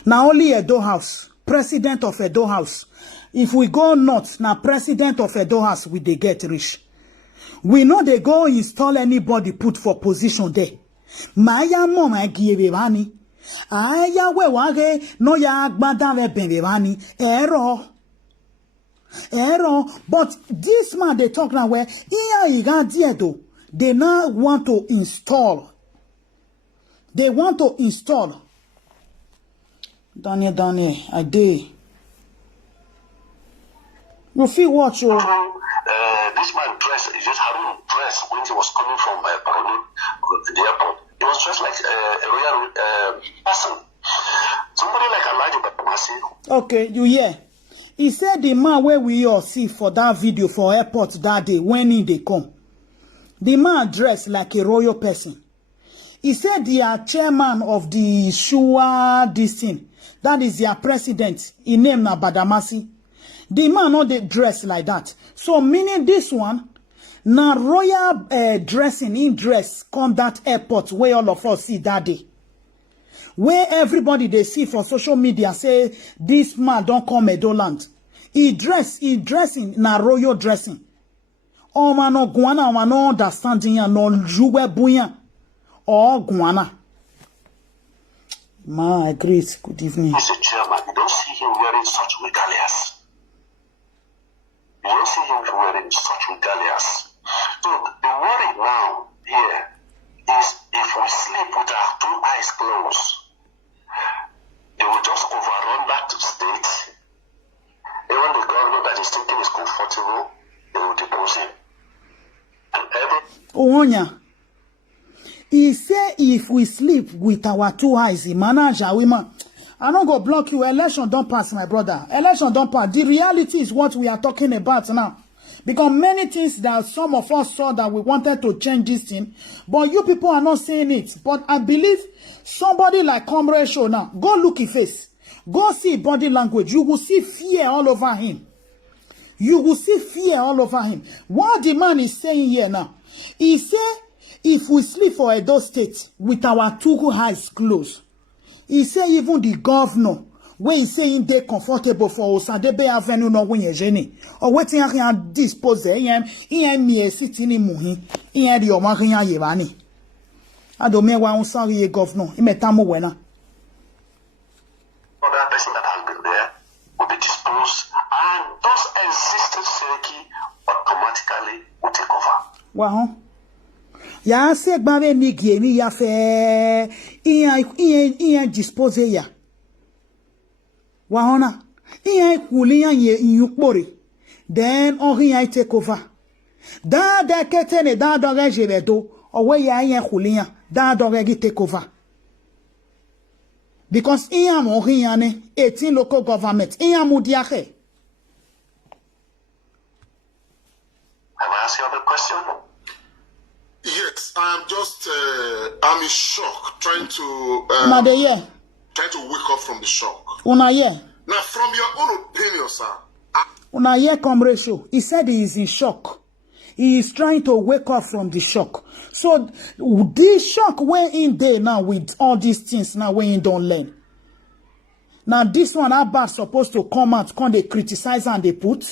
Now only Edo house, president of Edo house. If we go north, now president of Edo house we they get rich. We know they go install anybody put for position there. Maya mama gievani. Aya we wage no ya agbada we benvani. Error. But this man they talk now where they now want to install. They want to install. Daniel, I did. You feel what you? This man dressed, just Harun dressed when he was coming from the airport. He was dressed like a royal person. Somebody like Elijah Batamasi. Okay, you hear? He said the man where we all see for that video for airport that day when they come. The man dressed like a royal person. He said they are chairman of the Shua this thing. That is their president. He named Badamasi. The man not they dress like that. So meaning this one, now royal dressing in dress come that airport where all of us see that day. Where everybody they see from social media say this man don't come Edo land. He dressing na royal dressing. Oh man no guana man no understanding ya no juwe buya. Oh guana. Ma agree. Good evening. He's a chairman. You don't see him wearing such regalias. You don't see him wearing such regalias. So the worry now here is if we sleep with our two eyes closed, they will just overrun that state. Even the governor that is thinking is comfortable, they will depose him. And Ohonya, he say if we sleep with our two eyes, he manage our women. I don't go block you. Election don't pass, my brother. Election don't pass. The reality is what we are talking about now. Because many things that some of us saw that we wanted to change this thing, but you people are not saying it. But I believe somebody like Comrade show now, go look his face. Go see body language. You will see fear all over him. You will see fear all over him. What the man is saying here now, he say, if we sleep for Edo State with our two eyes closed, he say even the governor, when he saying they comfortable for us, and they be avenue no when you journey, or waiting and dispose him, me sitting in Muhi, the Omaria Yevani. I don't know why I'm sorry, governor, he met Tamuena. other person that has been there will be disposed, and those existing security automatically will take over. Wow. Ya se gbare ni giemi ya fe iya dispose ya. Wa hona. Iya kuli ya ye inyukpore. Then ori ya take over. Da ketene da dore jevedo. Owe ya iya kuli ya. Da dore gi take over. Because iya ori ya ne 18 local government. Iya mudiake. Have I asked you the question? Yes, I'm just, I'm in shock, trying to wake up from the shock. Una ye. Now, from your own opinion, sir. Una ye Comrade show. He said he is in shock. He is trying to wake up from the shock. So, this shock went in there now with all these things now when you don't learn. Now, this one, Abba supposed to come out, come they criticize and they put.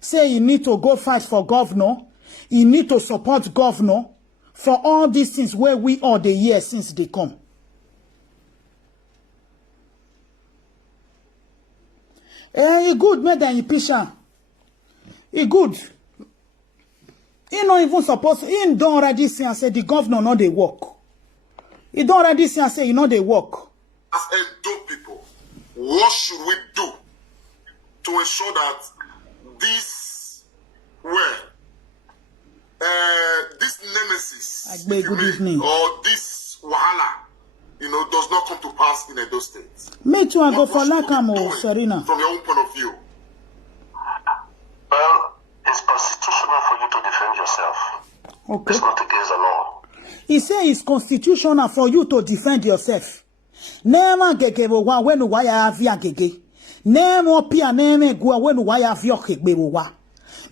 Say you need to go fight for governor. You need to support governor for all these things where we are the years since they come. He good, made than Pisha. He good. He not even supposed to, he don't already say and say the governor not they work. He don't already say and say you know they work. As Edo people, what should we do to ensure that this this nemesis, Good evening. or this wahala, does not come to pass in Edo State? Me too, I go for Lakamo, Serena. From your own point of view. Well, it's constitutional for you to defend yourself. Okay. It's not against the law. He say it's constitutional for you to defend yourself. Never gege wa when waya avia gege. Never pia neme gua when waya avia gege wa.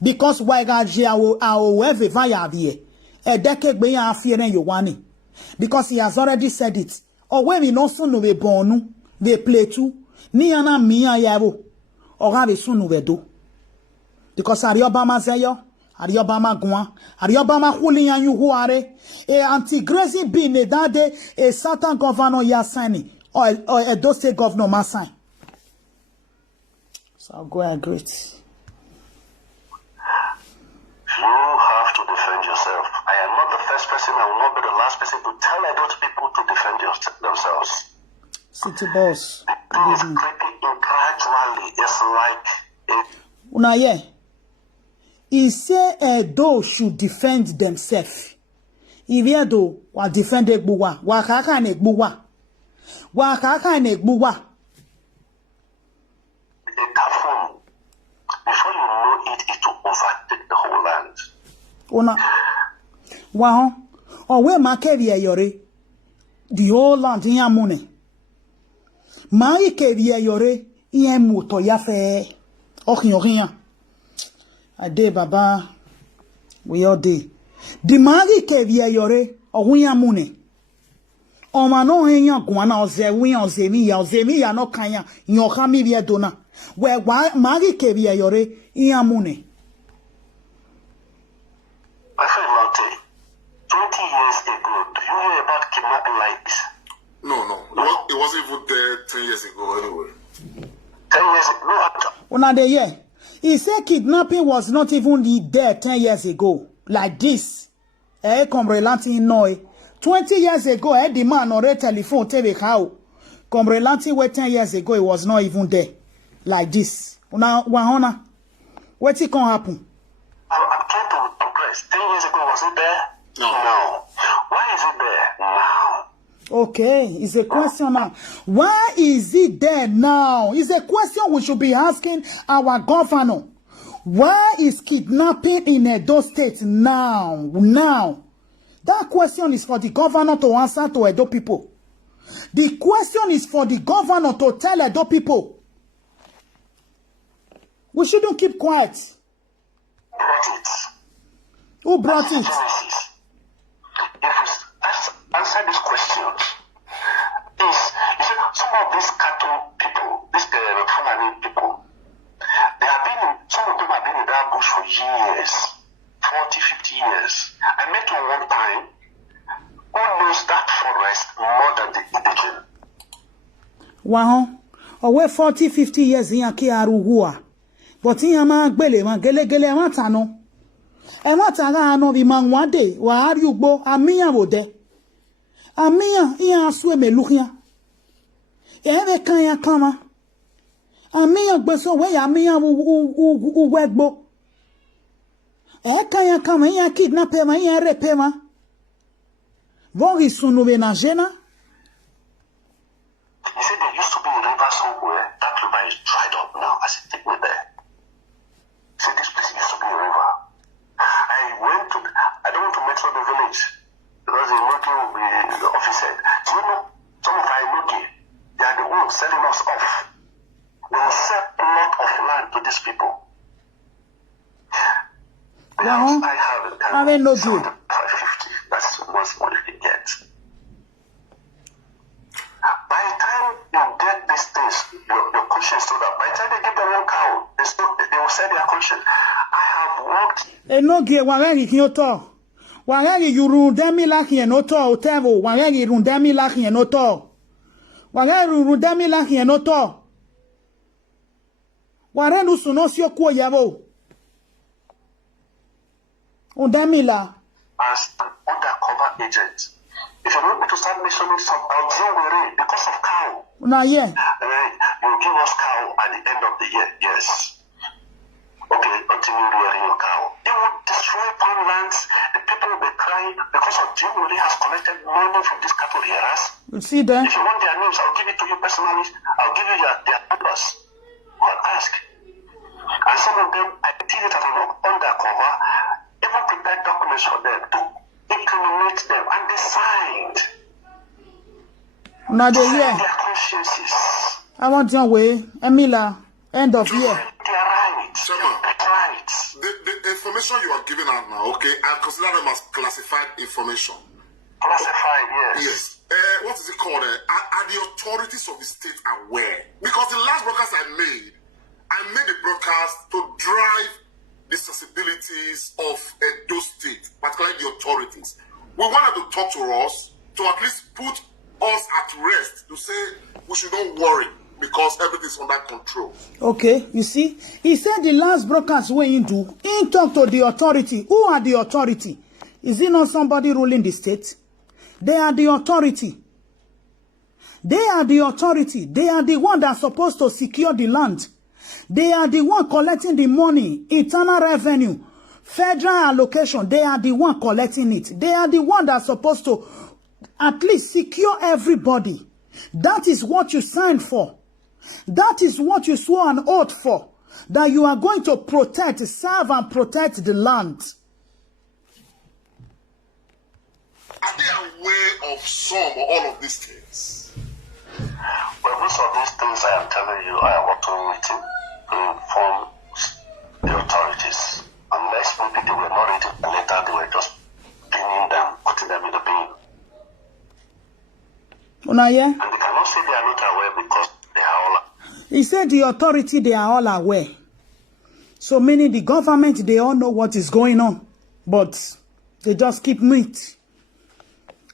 Because why gaji awo eve via vie. E deke gbe ya afiere yowani. Because he has already said it. Or when we no sunu we bonu, we play too. Ni ana miya yabo. Or have sunu we do. Because Ariobama zeyo, Ariobama gwa, Ariobama huliyan yu huare, anti-grazing being a dade, a certain governor ya signing, or a Dose governor ma sign. So I'll go and greet. You have to defend yourself. I am not the first person, I will not be the last person to tell those people to defend themselves. City boss. It is creeping in gradually. It's like Unaye. He say Edo should defend themselves. If Edo wa defend Egbuwa, wa kaka na Egbuwa. Wa kaka na Egbuwa. A typhoon. Before you know it, it will overtake the whole land. Una. Wa o we ma kevi eyore. The whole land in Yamune. Ma kevi eyore in muto ya fe. Okin. I did, Baba. We all did. The magi kevia yore, or we are money. O mano henya guana or zewi or zemi no kaya, yokami via dona. Where magi kevia yore, iamune. My friend Monte, 20 years ago, do you hear about kidnapping like this? No. It wasn't even there 10 years ago anyway. 10 years ago, Una de ye. He said kidnapping was not even there 10 years ago. Like this. Comrade Lanti no. 20 years ago, the man on the telephone tell me how. Comrade Lanti wait 10 years ago, it was not even there. Like this. Now, what's it gonna happen? I'm trying to progress. 10 years ago, was it there? No. Why is it there now? Okay, it's a question now. Why is it there now? It's a question we should be asking our governor. Why is kidnapping in Edo State now? Now. That question is for the governor to answer to Edo people. The question is for the governor to tell Edo people. We shouldn't keep quiet. Who brought it? Answer this question. You see, some of these cattle people, these Fulani people, some of them have been in that bush for years, 40, 50 years. I met one time who knows that forest more than the indigenous. Wow. Away 40, 50 years in Yaki Aruhua. But in Yama Gbele, man, gele matano. E matara no bi man one day, wa are you bo, Amia wode. Amia, iya aswe me lukia. Ere kanya kama. Amia gbeso we amia u wegbo. Kanya kama iya kidnappe ma iya repe ma. Vori sunu be na jena. You said there used to be a river somewhere. That river is dried up now. I said, take me there. See, this place used to be a river. I don't want to mention the village because the Inoki will be the office said. Do you know some of our Inoki? They are the ones selling us off. They will sell a lot of land to these people. The house I have in Ghana, 550. That's the most money they get. By the time you get these things, your conscience to that. By the time they give them one cow, they will sell their conscience. I have worked. Enogie wangari kinyoto. Wangari yuru demi laki enoto otevo. Wangari rundemi laki enoto. Wangari rundemi laki enoto. Warenu sunosio kuo yabo. Undemi la. As an undercover agent. If you want me to start mentioning some, I'll deal with it because of cow. Nah, yeah. You give us cow at the end of the year, yes. Okay, continue rearing your cow. They will destroy farmlands. The people will be crying because of Jim really has collected money from these cattle hearers. You see that? If you want their names, I'll give it to you personally. I'll give you their numbers. Go and ask. And some of them, I did it at an undercover, even prepared documents for them to incriminate them, and they signed. Now they hear their consciences. I want your way, Emila. End of year. They are right. Chairman, Right. the information you are giving out now, okay, I consider them as classified information. Classified, yes. Yes. What is it called? Are the authorities of the state aware? Because the last broadcast I made the broadcast to drive the sensibilities of Edo State, particularly the authorities. We wanted to talk to us, to at least put us at rest, to say we should not worry because everything's under control. Okay, you see, he said the last broadcast where he talked to the authority. Who are the authority? Is it not somebody ruling the state? They are the authority. They are the authority. They are the one that's supposed to secure the land. They are the one collecting the money, internal revenue, federal allocation. They are the one collecting it. They are the one that's supposed to at least secure everybody. That is what you signed for. That is what you swore an oath for. That you are going to protect, serve and protect the land. Are they aware of some or all of these things? Well, most of these things I am telling you, I am working with him to inform the authorities. Unless maybe they were not ready to later, they were just pinning them, putting them in the bin. Yeah? And they cannot say they are not aware because they are all. He said the authority, they are all aware. So meaning the government, they all know what is going on. But they just keep mute.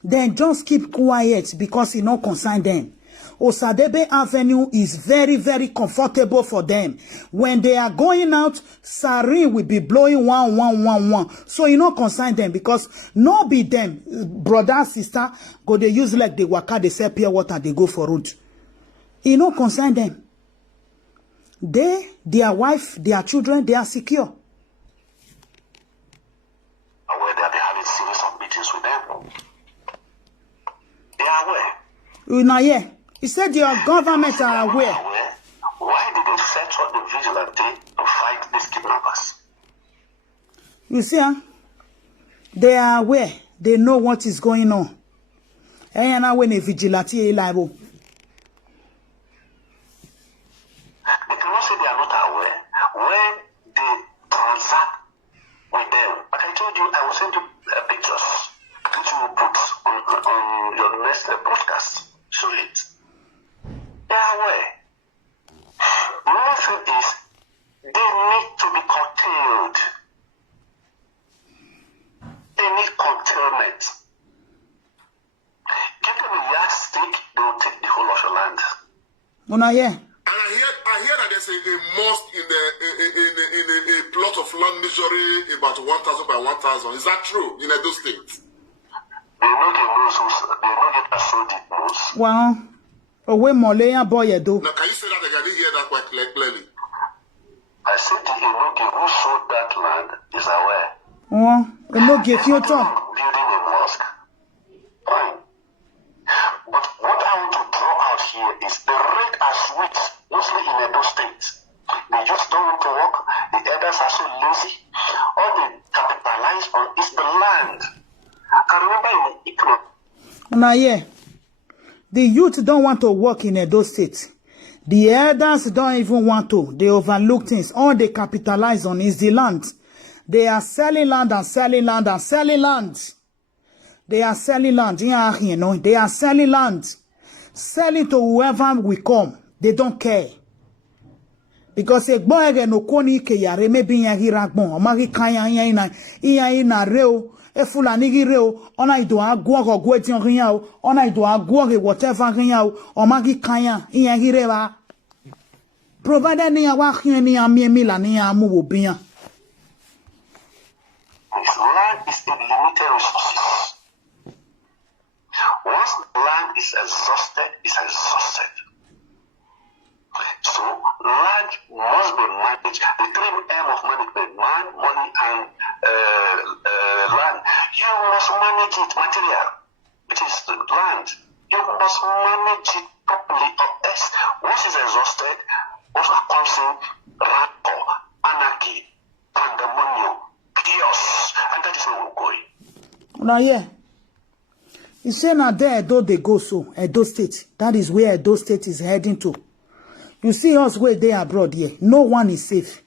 Then just keep quiet because it not concern them. Osadebe Avenue is very, very comfortable for them. When they are going out, siren will be blowing 1111. So you know concern them because no be them, brother, sister, go they use like the waka, they sell pure water, they go for road. You know concern them. They, their wife, their children, they are secure. Aware that they having series of meetings with them. They are aware. Yeah. He said your government are aware. Why did they fetch on the vigilante to fight these kidnappers? You see, they are aware. They know what is going on. And now when a vigilante is liable. They cannot say they are not aware when they transact with them. Like I told you, I will send you pictures that you will put on your next broadcast. Show it. They are aware. The only thing is, they need to be curtailed. They need containment. Give them a yardstick, they will take the whole of your land. Yeah. And I hear that there's a mosque in a plot of land measuring about 1,000 by 1,000. Is that true in Edo State? They know get a sold it knows. Well, away Molea boy do. Now, can you say that again? I didn't hear that quite clearly. I said the Enoge who sold that land is aware. Oh, Enoge, if you talk. Building a mosque. Fine. But what I want to draw out here is the rate are sweet, mostly in Edo State. They just don't want to work. The elders are so lazy. All they capitalize on is the land. I remember in Ikro. Yeah. The youth don't want to work in Edo State. The elders don't even want to. They overlook things. All they capitalize on is the land. They are selling land and selling land and selling land. They are selling land. Yeah, you know, they are selling land. Selling to whoever will come. They don't care. Because a boy no koni ke yare maybe yagiragbon. Omagi kaya ina reo. Efula nigi reo. Ona ido agwa ko gweti onriya. Ona ido agwa ke whatever riya. Omagi kaya yagireva. Provided ni awa kien ni amiemi la ni amu obiyan. Land is a limited resources. Once the land is exhausted, it's exhausted. So land must be managed. The three M of management: man, money, and land. You must manage it, material, which is the land. You must manage it properly, or else once it's exhausted, what comes in rancor, anarchy, pandemonium, chaos, and that is where we're going. Now, yeah. You say now there Edo they go so Edo State. That is where Edo State is heading to. You see us where they abroad here. No one is safe.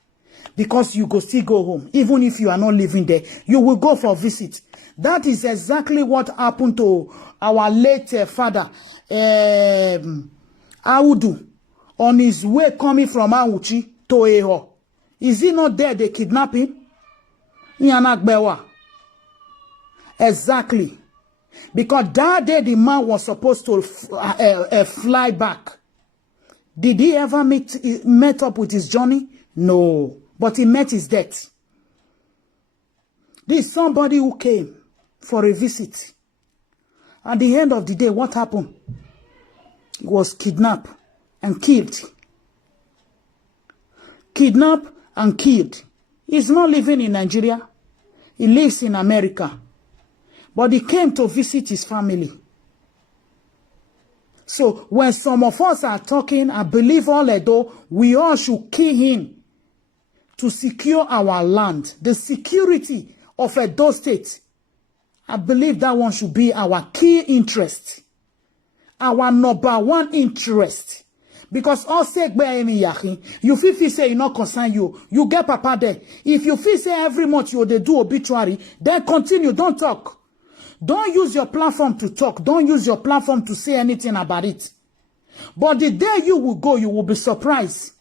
Because you go still go home. Even if you are not living there. You will go for a visit. That is exactly what happened to our late father. Audu. On his way coming from Auchi to Eho. Is he not there? They kidnap him? Exactly. Because that day the man was supposed to fly back. Did he ever met up with his journey? No. But he met his death. This is somebody who came for a visit. At the end of the day, what happened? He was kidnapped and killed. Kidnapped and killed. He's not living in Nigeria. He lives in America. But he came to visit his family. So when some of us are talking, I believe all Edo, we all should kill him to secure our land. The security of Edo State. I believe that one should be our key interest. Our number one interest. Because all say you feel say you not concern you. You get papa there. If you feel say every month you they do obituary, then continue, don't talk. Don't use your platform to talk. Don't use your platform to say anything about it. But the day you will go, you will be surprised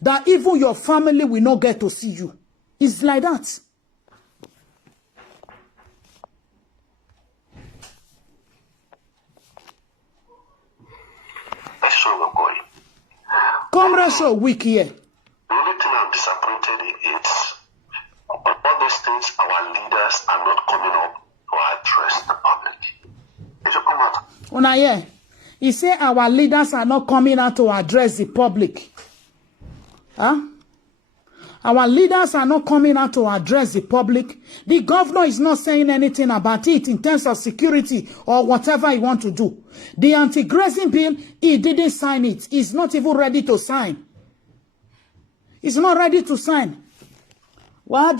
that even your family will not get to see you. It's like that. pressure weak here. The only thing I'm disappointed in is on all these things, our leaders are not coming up to address the public. If you come out. Una here. He say our leaders are not coming out to address the public. Huh? Our leaders are not coming out to address the public. The governor is not saying anything about it in terms of security or whatever he want to do. The anti-grazing bill, he didn't sign it. He's not even ready to sign. He's not ready to sign. Tell us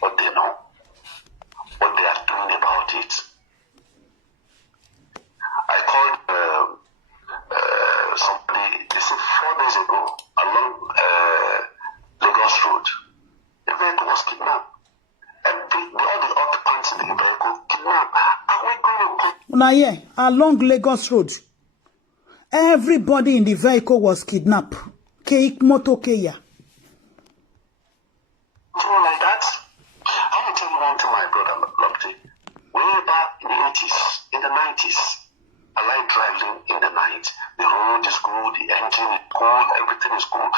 what they know, what they are doing about it. I called somebody, they said 4 days ago, along Lagos Road, a vehicle was kidnapped. And all the occupants in the vehicle kidnapped. Are we going to put... Now, yeah, along Lagos Road, everybody in the vehicle was kidnapped. Something like that? I will tell you one thing, my brother Lopti. Way back in the 80s, in the 90s, I like driving in the night. The road is good, the engine is cool, everything is cool.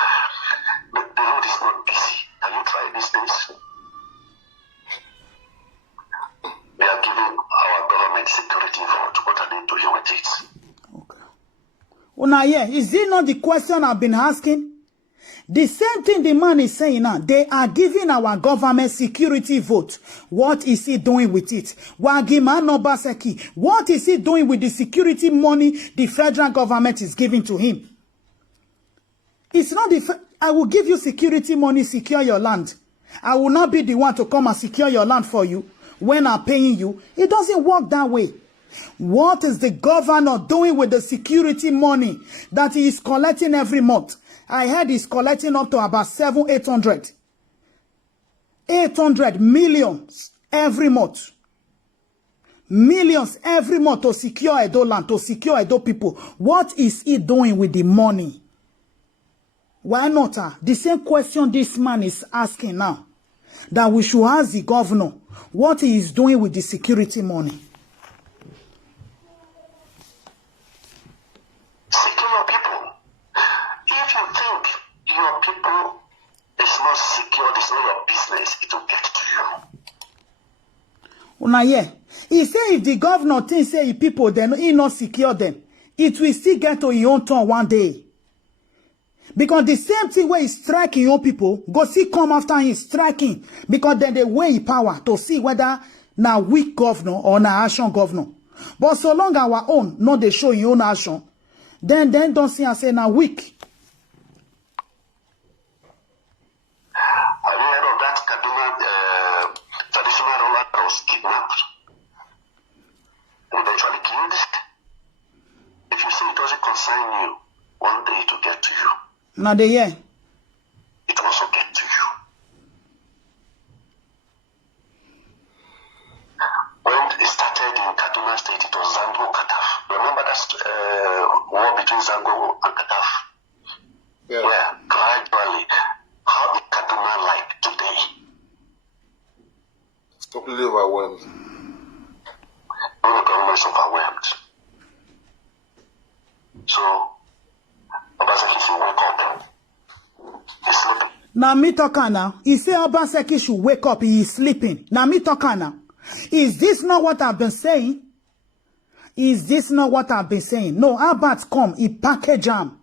The road is not busy. Can you try these days? They are giving our government security vote. What are they doing with it? Okay. Well, now, yeah, is it not the question I've been asking? The same thing the man is saying now. They are giving our government security vote. What is he doing with it? Wagima Obazee, what is he doing with the security money the federal government is giving to him? It's not the... I will give you security money, secure your land. I will not be the one to come and secure your land for you when I'm paying you. It doesn't work that way. What is the governor doing with the security money that he is collecting every month? I heard he's collecting up to about 800 millions every month. Millions every month to secure Edo land, to secure Edo people. What is he doing with the money? Why not? The same question this man is asking now. That we should ask the governor what he is doing with the security money. Secure your people. If you think your people is not secure, it's not your business, it will get to you. Now, yeah. He say if the governor thinks say people then he not secure them, it will still get to your own turn one day. Because the same thing where he's striking your people, go see come after him striking. Because then they weigh power to see whether now weak governor or now action governor. But so long our own, not they show your own action, then don't see and say now weak. Have you heard of that Kaduna traditional ruler that was kidnapped and eventually killed? If you say it doesn't concern you, one day it will get to you. Now they hear. It will also get to you. When it started in Kaduna State, it was Zango Kataf. Remember that war between Zango and Kataf? Yeah. Where gradually, how is Kaduna like today? It's completely overwhelmed. When the government is overwhelmed. So, Obazee should wake up. He's sleeping. Now me talking now. He say Obazee should wake up. He is sleeping. Now me talking now. Is this not what I've been saying? Is this not what I've been saying? No, Abat come. He package them.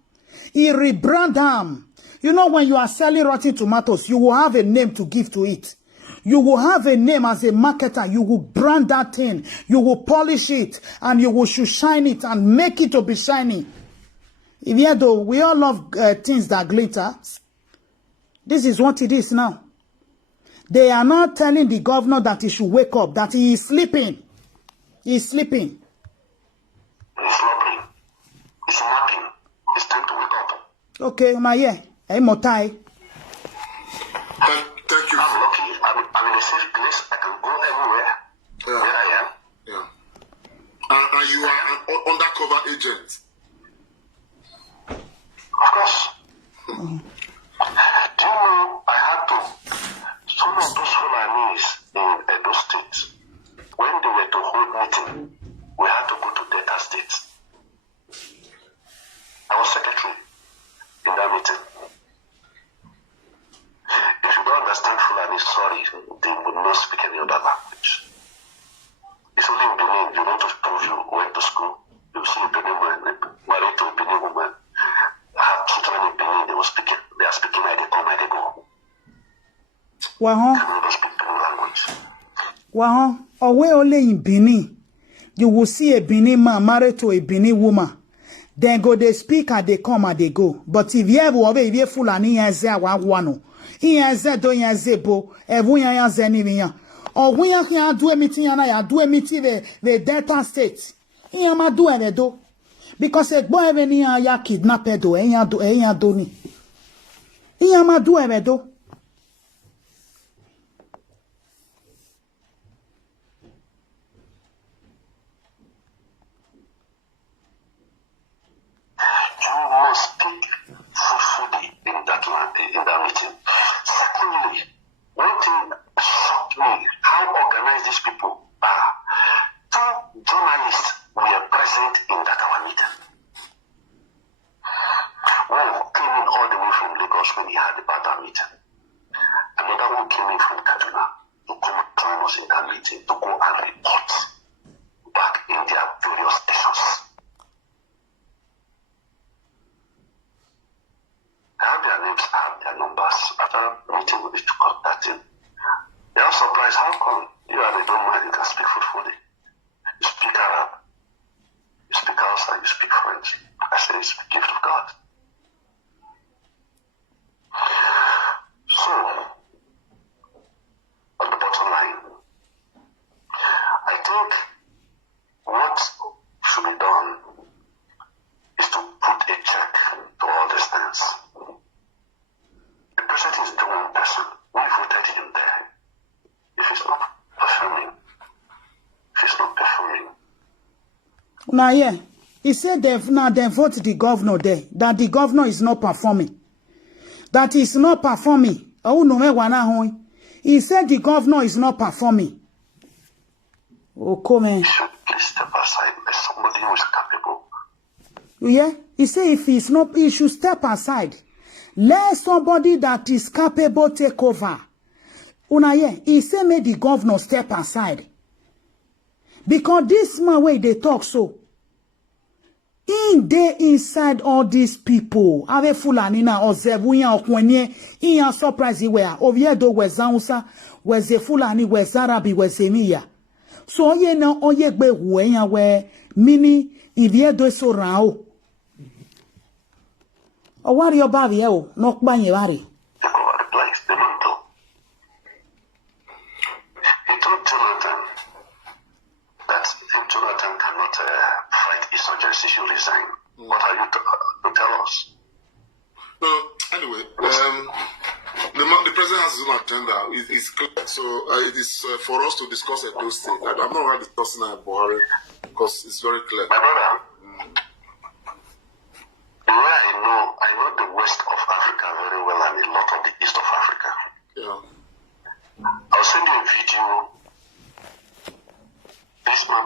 He rebrand them. You know when you are selling rotten tomatoes, you will have a name to give to it. You will have a name as a marketer. You will brand that thing. You will polish it. And you will shine it and make it to be shiny. Even though we all love things that glitter, this is what it is now. They are not telling the governor that he should wake up, that he is sleeping. He is sleeping. He's sleeping. He's napping. It's time to wake up. Okay, my yeah. Hey, Motai. Thank you. I'm lucky. I'm in a safe place. I can go anywhere. Yeah. Where I am. Yeah. And you are an undercover agent. Of course. Do you know I had to, some of those Fulanis in Edo State, when they were to hold meeting, we had to go to Delta State. and is sorry, they would not speak any other language. It's only in Benin, you want to prove you went to school, you see a Benin man, married to a Benin woman, have children in Benin, they are speaking like they come, like they go. Wow. They never speak Benin language. Wow. Away only in Benin, you will see a Benin man married to a Benin woman. Then go they speak and they come and they go. But if you ever if you full and wano, do bo, or when you do a meeting and I do a meeting the Delta State. Ma do and do. Because a boy any ya kidnapped do, do ni. Ma do and do. You must speak fully in that meeting. Secondly, one thing shocked me, how organized these people are. 2 journalists were present in that our meeting. One came in all the way from Lagos when he had about our meeting. Another one came in from Kaduna to come and join us in that meeting to go and report back in their various stations. I have their names, I have their numbers. After meeting with to contact him. They are surprised, how come you and they don't mind, you can speak fully. You speak Arab, you speak Hausa, you speak French. I say it's the gift of God. So, on the bottom line, I think what should be done is to put a check to all these things. The president is the one person. We voted him there. If he's not performing, Now, yeah, he said they vote the governor there, that the governor is not performing. That is not performing. Oh, no, he said the governor is not performing. Oh, come on. He should please step aside. There's somebody who is capable. Yeah, he said if he's not, he should step aside. Let somebody that is capable take over. Una, yeah, he said make the governor step aside. Because this man way they talk so. Inside all these people, ave fulani na ozebunya okwenye, iya surprise where oviedo wezausa, weze fulani wezarabi wezemiya. So ye na oye gbe wenya we mini iviedo so rao. O wari obavi eo, nok banye wari. Take over the place, the mantle. He told Jonathan that if Jonathan cannot fight insurgency, he should resign. What are you to tell us? No, anyway, the president has his own agenda. It's clear. So it is for us to discuss those things. I'm not going to discuss Buhari because it's very clear. My brother, the way I know the west of Africa very well and a lot of the east of Africa. Yeah. I'll send you a video. This man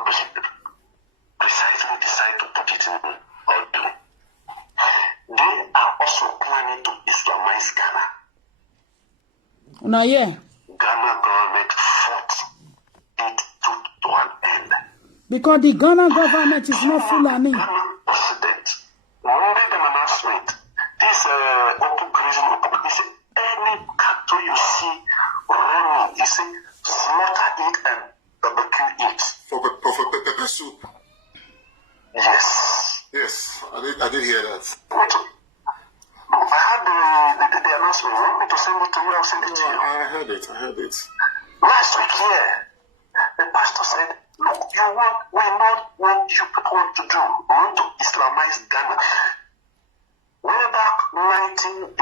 precisely decided to put it in audio. They are also planning to Islamize Ghana. Now, yeah. Ghana government fought it to an end. Because the Ghana government is not Fulani. Ghana president made an announcement. This open grazing, he said, any cattle you see running, he said, slaughter it and barbecue it. For pepper soup. Yes. Yes, I did hear that. I had the announcement. You want me to send it to you? I'll send it to you. I heard it. Last week here, the pastor said, look, we know what you people want to do. We want to Islamize Ghana. Way back 1983,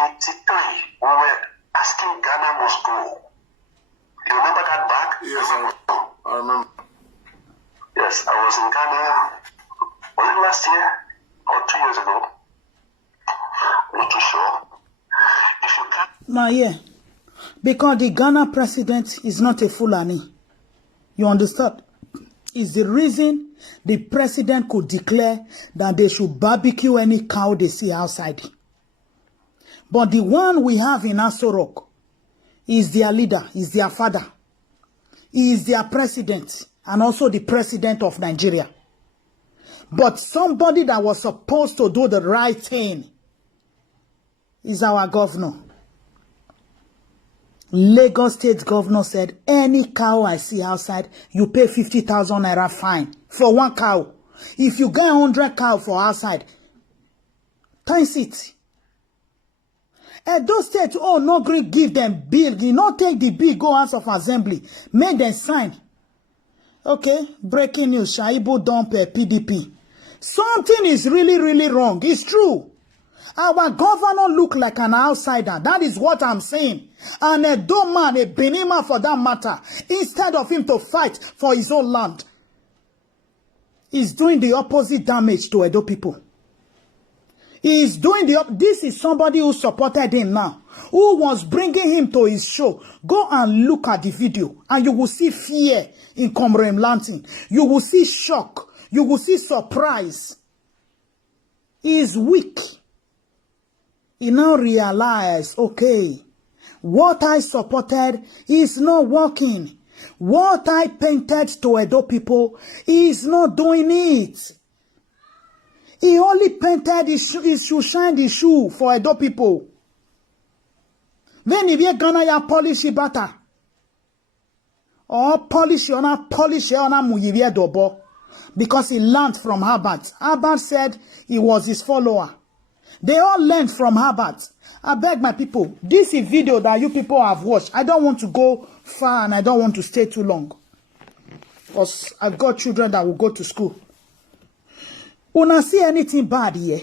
we were asking Ghana must go. You remember that back? Yes, I remember. Yes, I was in Ghana, was it last year or 2 years ago? I'm not too sure. If you can. Now, yeah. Because the Ghana president is not a Fulani. You understand? It's the reason the president could declare that they should barbecue any cow they see outside. But the one we have in Aso Rock, He is their leader. He is their father. He is their president and also the president of Nigeria. But somebody that was supposed to do the right thing is our governor. Lagos State governor said, any cow I see outside, you pay 50,000 naira fine for one cow. If you get 100 cow for outside, times it. Those states, oh, no great give them bill. You not take the bill, go House of Assembly. Make them sign. Okay, breaking news. Shaibu dump PDP. Something is really, really wrong. It's true. Our governor look like an outsider. That is what I'm saying. And a dumb man, a Benima for that matter, instead of him to fight for his own land, is doing the opposite damage to Edo people. He is doing this is somebody who supported him now, who was bringing him to his show. Go and look at the video and you will see fear in Comrade Lantin. You will see shock. You will see surprise. He is weak. He now realized, okay, what I supported is not working. What I painted to Edo people is not doing it. He only painted his shoe, shine the shoe for Edo people. Then if you're gonna ya polish it better, or polish on a muyivye dobo, because he learned from Harvard. Harvard said he was his follower. They all learned from Harvard. I beg my people, this is a video that you people have watched. I don't want to go far and I don't want to stay too long, because I've got children that will go to school. Una see anything bad here?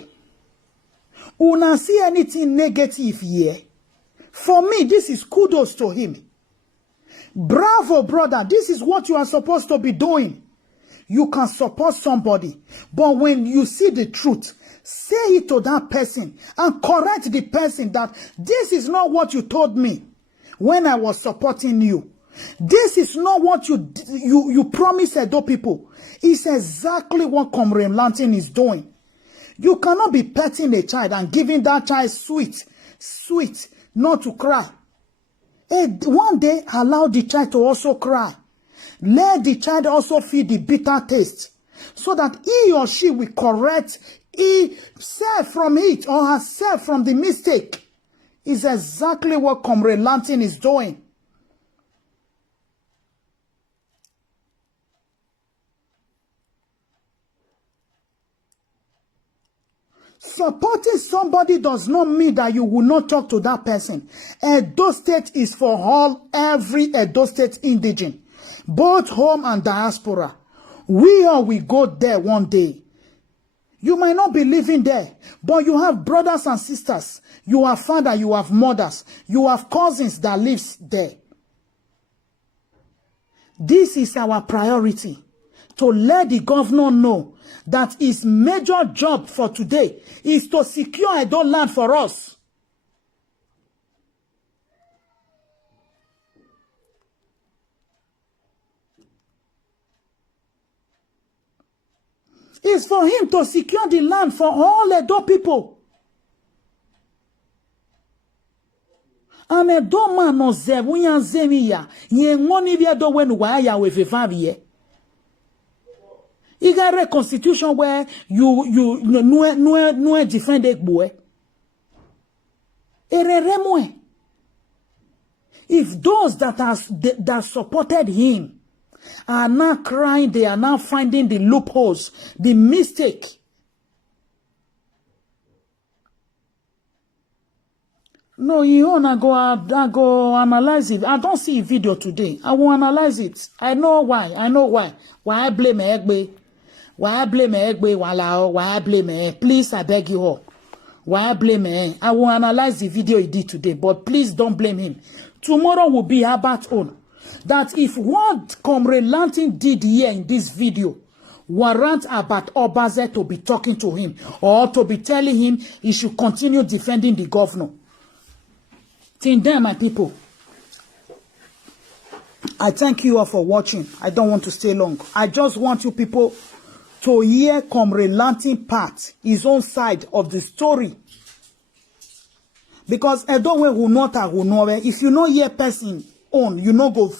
Una see anything negative here? For me, this is kudos to him. Bravo, brother. This is what you are supposed to be doing. You can support somebody, but when you see the truth, say it to that person and correct the person that this is not what you told me when I was supporting you. This is not what you promised Edo people. It's exactly what Comrade Lantin is doing. You cannot be petting a child and giving that child sweet, not to cry. One day, allow the child to also cry. Let the child also feel the bitter taste, so that he or she will correct himself from it or herself from the mistake. Is exactly what Comrade Lantin is doing. Supporting somebody does not mean that you will not talk to that person. Edo State is for every Edo State indigene, both home and diaspora. We all will go there one day. You might not be living there, but you have brothers and sisters. You have father, you have mothers, you have cousins that lives there. This is our priority, to let the governor know that his major job for today is to secure Edo land for us. It's for him to secure the land for all Edo people. And Edo man no zebunya zemiya ye ngoni bi Edo wenu wa ya we fefaviye. You got a constitution where you no defend it boy. If those that supported him are now crying, they are now finding the loopholes, the mistake. No, you wanna go analyze it. I don't see a video today. I will analyze it. I know why. Why I blame Egbe? Why I blame Egbe? Why I blame? Please, I beg you all. Why I blame? I will analyze the video he did today, but please don't blame him. Tomorrow will be about own. That if what Comrade Lantin did here in this video warrant about Obazee to be talking to him or to be telling him he should continue defending the governor. Till then, my people, I thank you all for watching. I don't want to stay long. I just want you people to hear Comrade Lantin part, his own side of the story. Because Edo we will not know. If you know your person own, you know go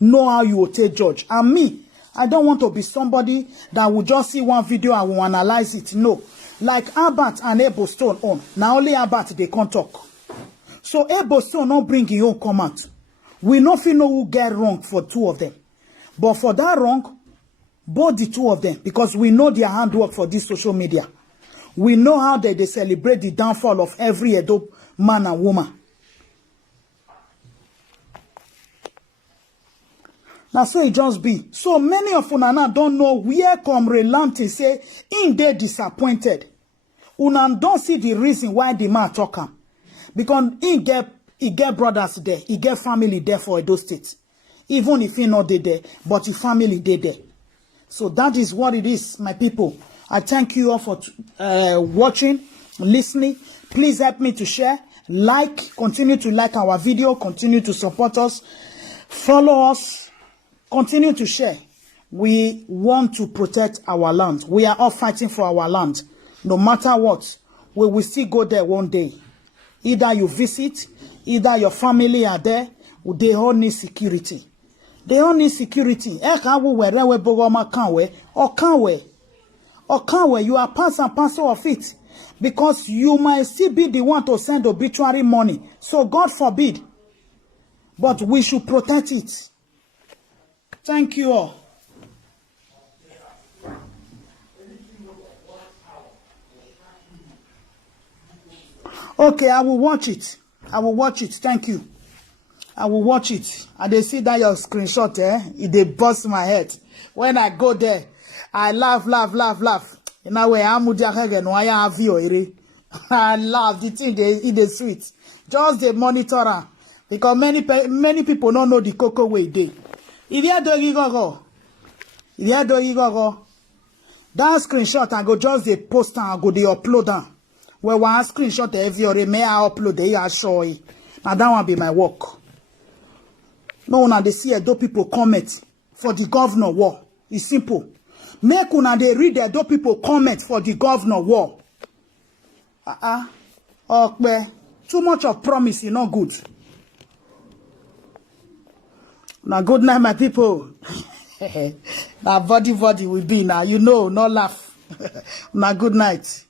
know how you will take judge. And me, I don't want to be somebody that will just see one video and will analyze it. No. Like Albert and Ebo Stone on. Now only Albert they can't talk. So Ebo Stone not bring your own comment. We nothing know who get wrong for two of them. But for that wrong, both the two of them, because we know their handwork for this social media. We know how they celebrate the downfall of every Edo man and woman. Now so it just be. So many of una don't know where Comrade Lampton say in they disappointed. Una don't see the reason why the man talk him. Because he get brothers there, he get family there for Edo State. Even if he not there, but his family there. So that is what it is, my people. I thank you all for watching, listening. Please help me to share, like, continue to like our video, continue to support us, follow us, continue to share. We want to protect our land. We are all fighting for our land. No matter what, we will still go there one day. Either you visit, either your family are there, they all need security. They all need security. You are part and parcel of it. Because you might still be the one to send obituary money. So God forbid. But we should protect it. Thank you all. Okay, I will watch it. I will watch it. Thank you. I will watch it. And they see that your screenshot, they bust my head. When I go there, I laugh. In a way, I'm with I laugh. The thing they sweet. Just the monitor. Because many people don't know the cocoa way they. If you go. That screenshot, I go just the post and I go the upload down. Where one screenshot every may I upload they are show it. Now that one be my work. No, now they see Edo people comment for the governor war. It's simple. Make una they read the Edo people comment for the governor war. Okay. Too much of promise is not good. Now good night, my people. Now body will be now. You know, no laugh. Now good night.